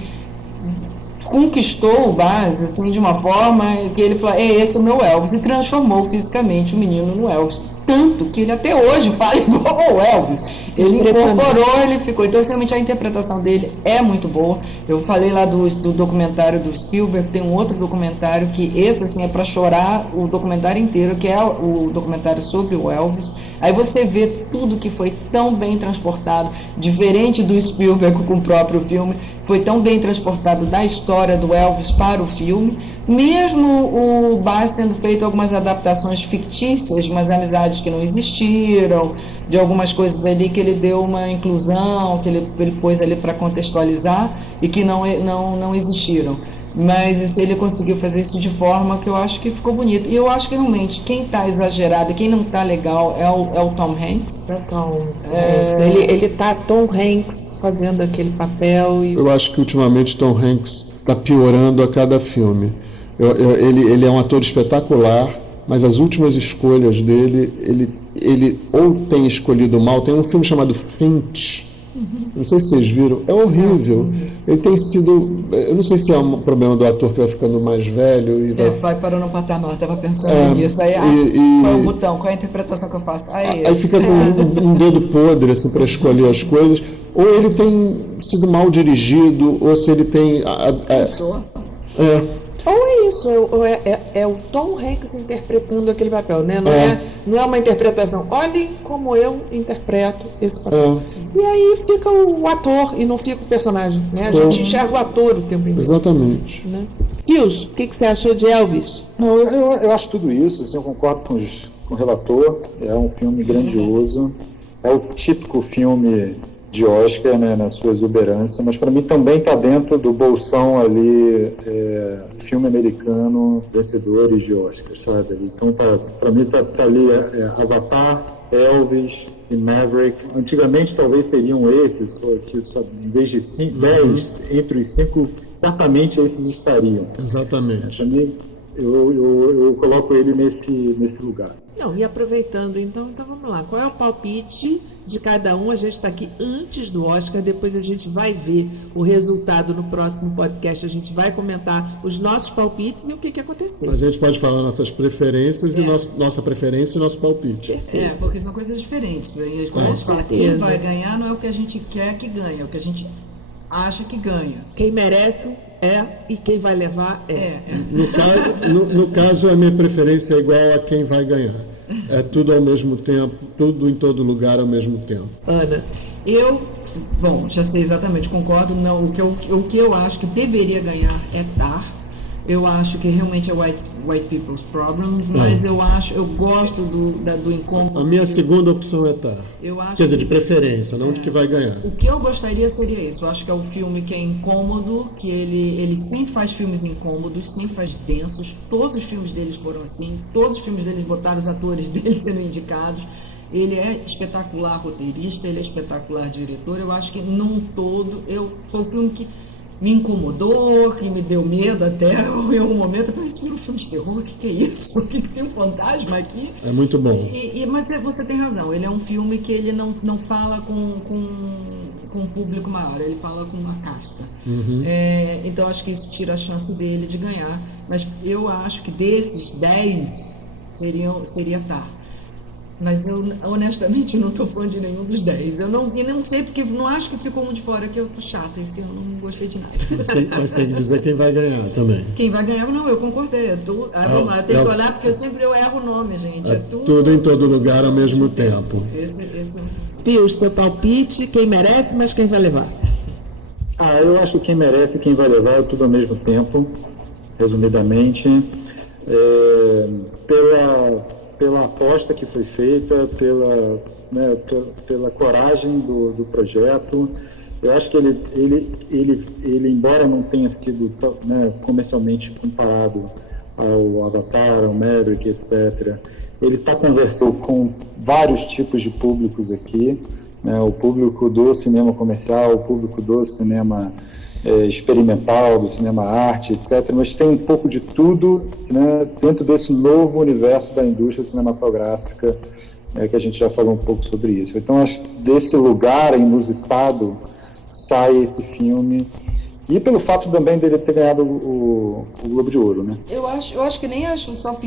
conquistou o Baz, assim, de uma forma que ele falou, esse é o meu Elvis, e transformou fisicamente o menino no Elvis. Tanto que ele até hoje fala igual ao Elvis. Ele incorporou, ele ficou. Então, realmente, a interpretação dele é muito boa. Eu falei lá do documentário do Spielberg, tem um outro documentário que esse, assim, é para chorar o documentário inteiro, que é o documentário sobre o Elvis. Aí você vê tudo que foi tão bem transportado, diferente do Spielberg com o próprio filme, foi tão bem transportado da história do Elvis para o filme, mesmo o Baz tendo feito algumas adaptações fictícias, umas amizades que não existiram, de algumas coisas ali que ele deu uma inclusão, que ele pôs ali para contextualizar e que não existiram. Mas ele conseguiu fazer isso de forma que eu acho que ficou bonito. E eu acho que realmente quem está exagerado e quem não está legal é o Tom Hanks. Ele tá Tom Hanks fazendo aquele papel. Eu acho que ultimamente Tom Hanks está piorando a cada filme. Ele é um ator espetacular, mas as últimas escolhas dele, ele ou tem escolhido mal. Tem um filme chamado Finch, Não sei se vocês viram, é horrível. Ele tem sido, eu não sei se é um problema do ator que vai ficando mais velho e Vai parando no patamar, estava pensando nisso. Aí, qual é o botão, qual é a interpretação que eu faço? Aí fica com um dedo podre assim, para escolher as coisas. Ou ele tem sido mal dirigido, ou se ele tem... Ou é isso, é o Tom Hanks interpretando aquele papel, né? Não é uma interpretação. Olhem como eu interpreto esse papel. E aí fica o ator e não fica o personagem, né? A gente enxerga o ator o tempo inteiro. Exatamente. Né? Fios, o que você achou de Elvis? Não, eu acho tudo isso, assim, eu concordo com o relator, é um filme grandioso, é o típico filme de Oscar, né, na sua exuberância, mas para mim também está dentro do bolsão ali, filme americano, vencedores de Oscar, sabe? Então, para mim tá ali Avatar, Elvis e Maverick. Antigamente talvez seriam esses, que em vez de 10, entre os 5, certamente esses estariam. Exatamente. Para mim, eu coloco ele nesse lugar. Não, e aproveitando, então vamos lá. Qual é o palpite de cada um? A gente está aqui antes do Oscar, depois a gente vai ver o resultado no próximo podcast. A gente vai comentar os nossos palpites e o que aconteceu. A gente pode falar nossas preferências e nossa preferência e nosso palpite. Porque são coisas diferentes. Aí, quando a gente fala quem vai ganhar, não é o que a gente quer que ganhe, é o que a gente acha que ganha. Quem merece e quem vai levar é. No caso, a minha preferência é igual a quem vai ganhar. É tudo ao mesmo tempo, tudo em todo lugar ao mesmo tempo. Ana? Já sei exatamente, concordo. Não, o que eu acho que deveria ganhar é Tar. Eu acho que realmente é white people's problems, mas eu gosto do incômodo. A minha segunda opção é Tar. Quer dizer, de preferência, não de que vai ganhar. O que eu gostaria seria isso. Eu acho que é um filme que é incômodo, que ele sempre faz filmes incômodos, sempre faz densos. Todos os filmes deles foram assim. Todos os filmes deles botaram os atores deles sendo indicados. Ele é espetacular roteirista, ele é espetacular diretor. Eu acho que, num todo, foi um filme que me incomodou, que me deu medo até em algum momento. Eu falei, isso virou um filme de terror? O que é isso? O que tem um fantasma aqui? É muito bom. Mas você tem razão, ele é um filme que ele não fala com um público maior, ele fala com uma casta. Então acho que isso tira a chance dele de ganhar. Mas eu acho que desses 10 seria Tar. Mas eu, honestamente, não estou fã de nenhum dos 10. Eu não sei, porque não acho que ficou muito de fora, que eu tô chata esse ano, não gostei de nada. Mas tem que dizer quem vai ganhar também. Quem vai ganhar, não, eu concordei. Eu tenho que olhar, porque eu erro o nome, gente. Tudo em todo lugar ao mesmo tempo. Esse Pius, seu palpite, quem merece, mas quem vai levar? Eu acho que quem merece e quem vai levar é tudo ao mesmo tempo, resumidamente. Pela aposta que foi feita, pela coragem do projeto. Eu acho que ele embora não tenha sido comercialmente comparado ao Avatar, ao Maverick, etc., ele está conversando com vários tipos de públicos aqui, o público do cinema comercial, o público do cinema experimental, do cinema arte, etc., mas tem um pouco de tudo, dentro desse novo universo da indústria cinematográfica, que a gente já falou um pouco sobre isso. Então, acho que desse lugar inusitado sai esse filme, e pelo fato também dele ter ganhado o Globo de Ouro, né? Eu acho que nem acho só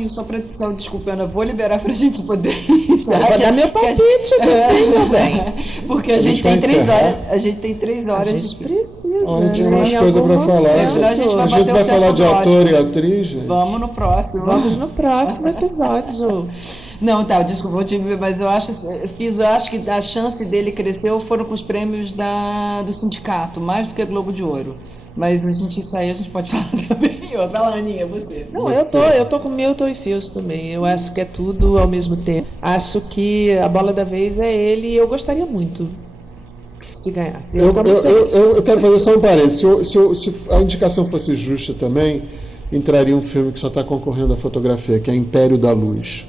desculpa, Ana, vou liberar pra gente poder Vou dar meu palpite também. Porque a gente tem 3 horas. A gente tem 3 horas. A gente precisa. Onde tem mais coisa para falar. Senão a gente vai falar de ator e atriz, gente? Vamos no próximo. Vamos no próximo episódio. Não, desculpa, vou te ver, mas eu acho que a chance dele cresceu foram com os prêmios do sindicato, mais do que Globo de Ouro. Mas isso aí a gente pode falar também. Vai lá, Aninha, você. Não, eu tô com Milton e Fios também. Eu acho que é tudo ao mesmo tempo. Acho que a bola da vez é ele e eu gostaria muito se ganhasse. Eu quero fazer só um parênteses. Se a indicação fosse justa também, entraria um filme que só está concorrendo à fotografia, que é Império da Luz.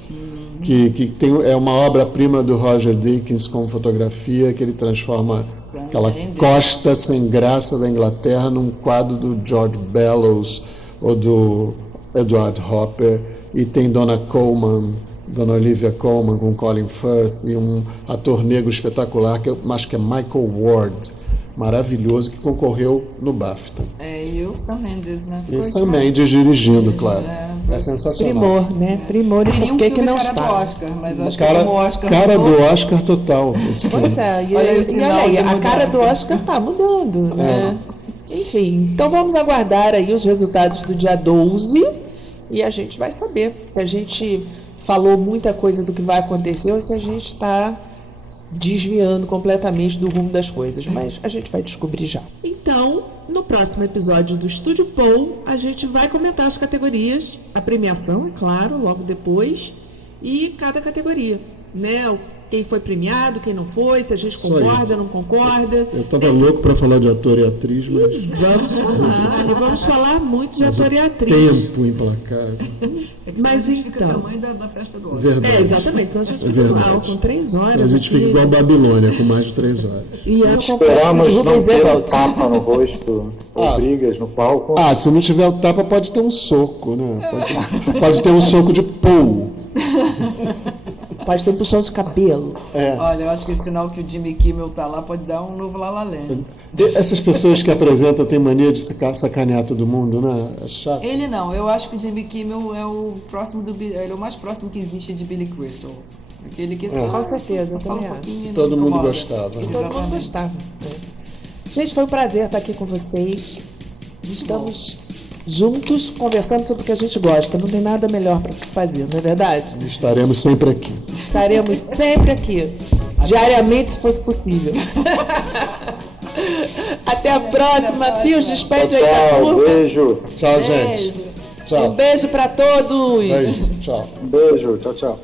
Que é uma obra-prima do Roger Deakins com fotografia, que ele transforma aquela costa sem graça da Inglaterra num quadro do George Bellows ou do Edward Hopper, e tem Donna Coleman Dona Olivia Colman com Colin Firth e um ator negro espetacular que eu acho que é Michael Ward, maravilhoso, que concorreu no BAFTA. E o Sam Mendes, né? E Sam Mendes dirigindo, claro. É sensacional. Primor, né? Primor, e Seria por que não cara está? do Oscar, mas acho que como o Oscar cara mudou, do Oscar total. Esse filme. Pois é, Olha aí o e sinal olha aí, de a cara mudança. do Oscar tá mudando, né? Enfim, então vamos aguardar aí os resultados do dia 12 e a gente vai saber se a gente falou muita coisa do que vai acontecer ou se a gente está desviando completamente do rumo das coisas, mas a gente vai descobrir já. Então, no próximo episódio do Estúdio Paul, a gente vai comentar as categorias, a premiação, é claro, logo depois, e cada categoria, né? Quem foi premiado, quem não foi, se a gente Isso concorda, aí. não concorda. Eu tava louco para falar de ator e atriz, mas Vamos falar muito de ator e atriz. tempo implacável. Mas a gente fica então- tamanho da festa do Oscar. Verdade. Exatamente, senão a gente É fica verdade. mal com 3 horas. Então a gente aqui. fica igual a Babilônia, com mais de 3 horas. E a complexo Esperamos de não Rubens ter Evald. um tapa no rosto ou brigas no palco. Se não tiver o tapa, pode ter um soco, né? Pode ter um soco de Paul. Pode ter um puxão de cabelo. Olha, eu acho que o sinal que o Jimmy Kimmel tá lá pode dar um novo La La Land. Essas pessoas que apresentam têm mania de sacanear todo mundo, né? É chato. Ele não, eu acho que o Jimmy Kimmel é o próximo ele é o mais próximo que existe de Billy Crystal. Aquele que só, Com certeza, eu só fala também um pouquinho e não Todo mundo incomoda. gostava. E todo mundo Exatamente. gostava. né? Gente, foi um prazer estar aqui com vocês. Estamos juntos conversando sobre o que a gente gosta. Não tem nada melhor para se fazer, não é verdade? Estaremos sempre aqui. Estaremos sempre aqui. Diariamente, se fosse possível. Até a próxima. Fios, despede aí da Tchau, turma. beijo. Tchau, gente. Beijo. Um Tchau. beijo para todos. Beijo. Tchau. Um beijo. Tchau, tchau.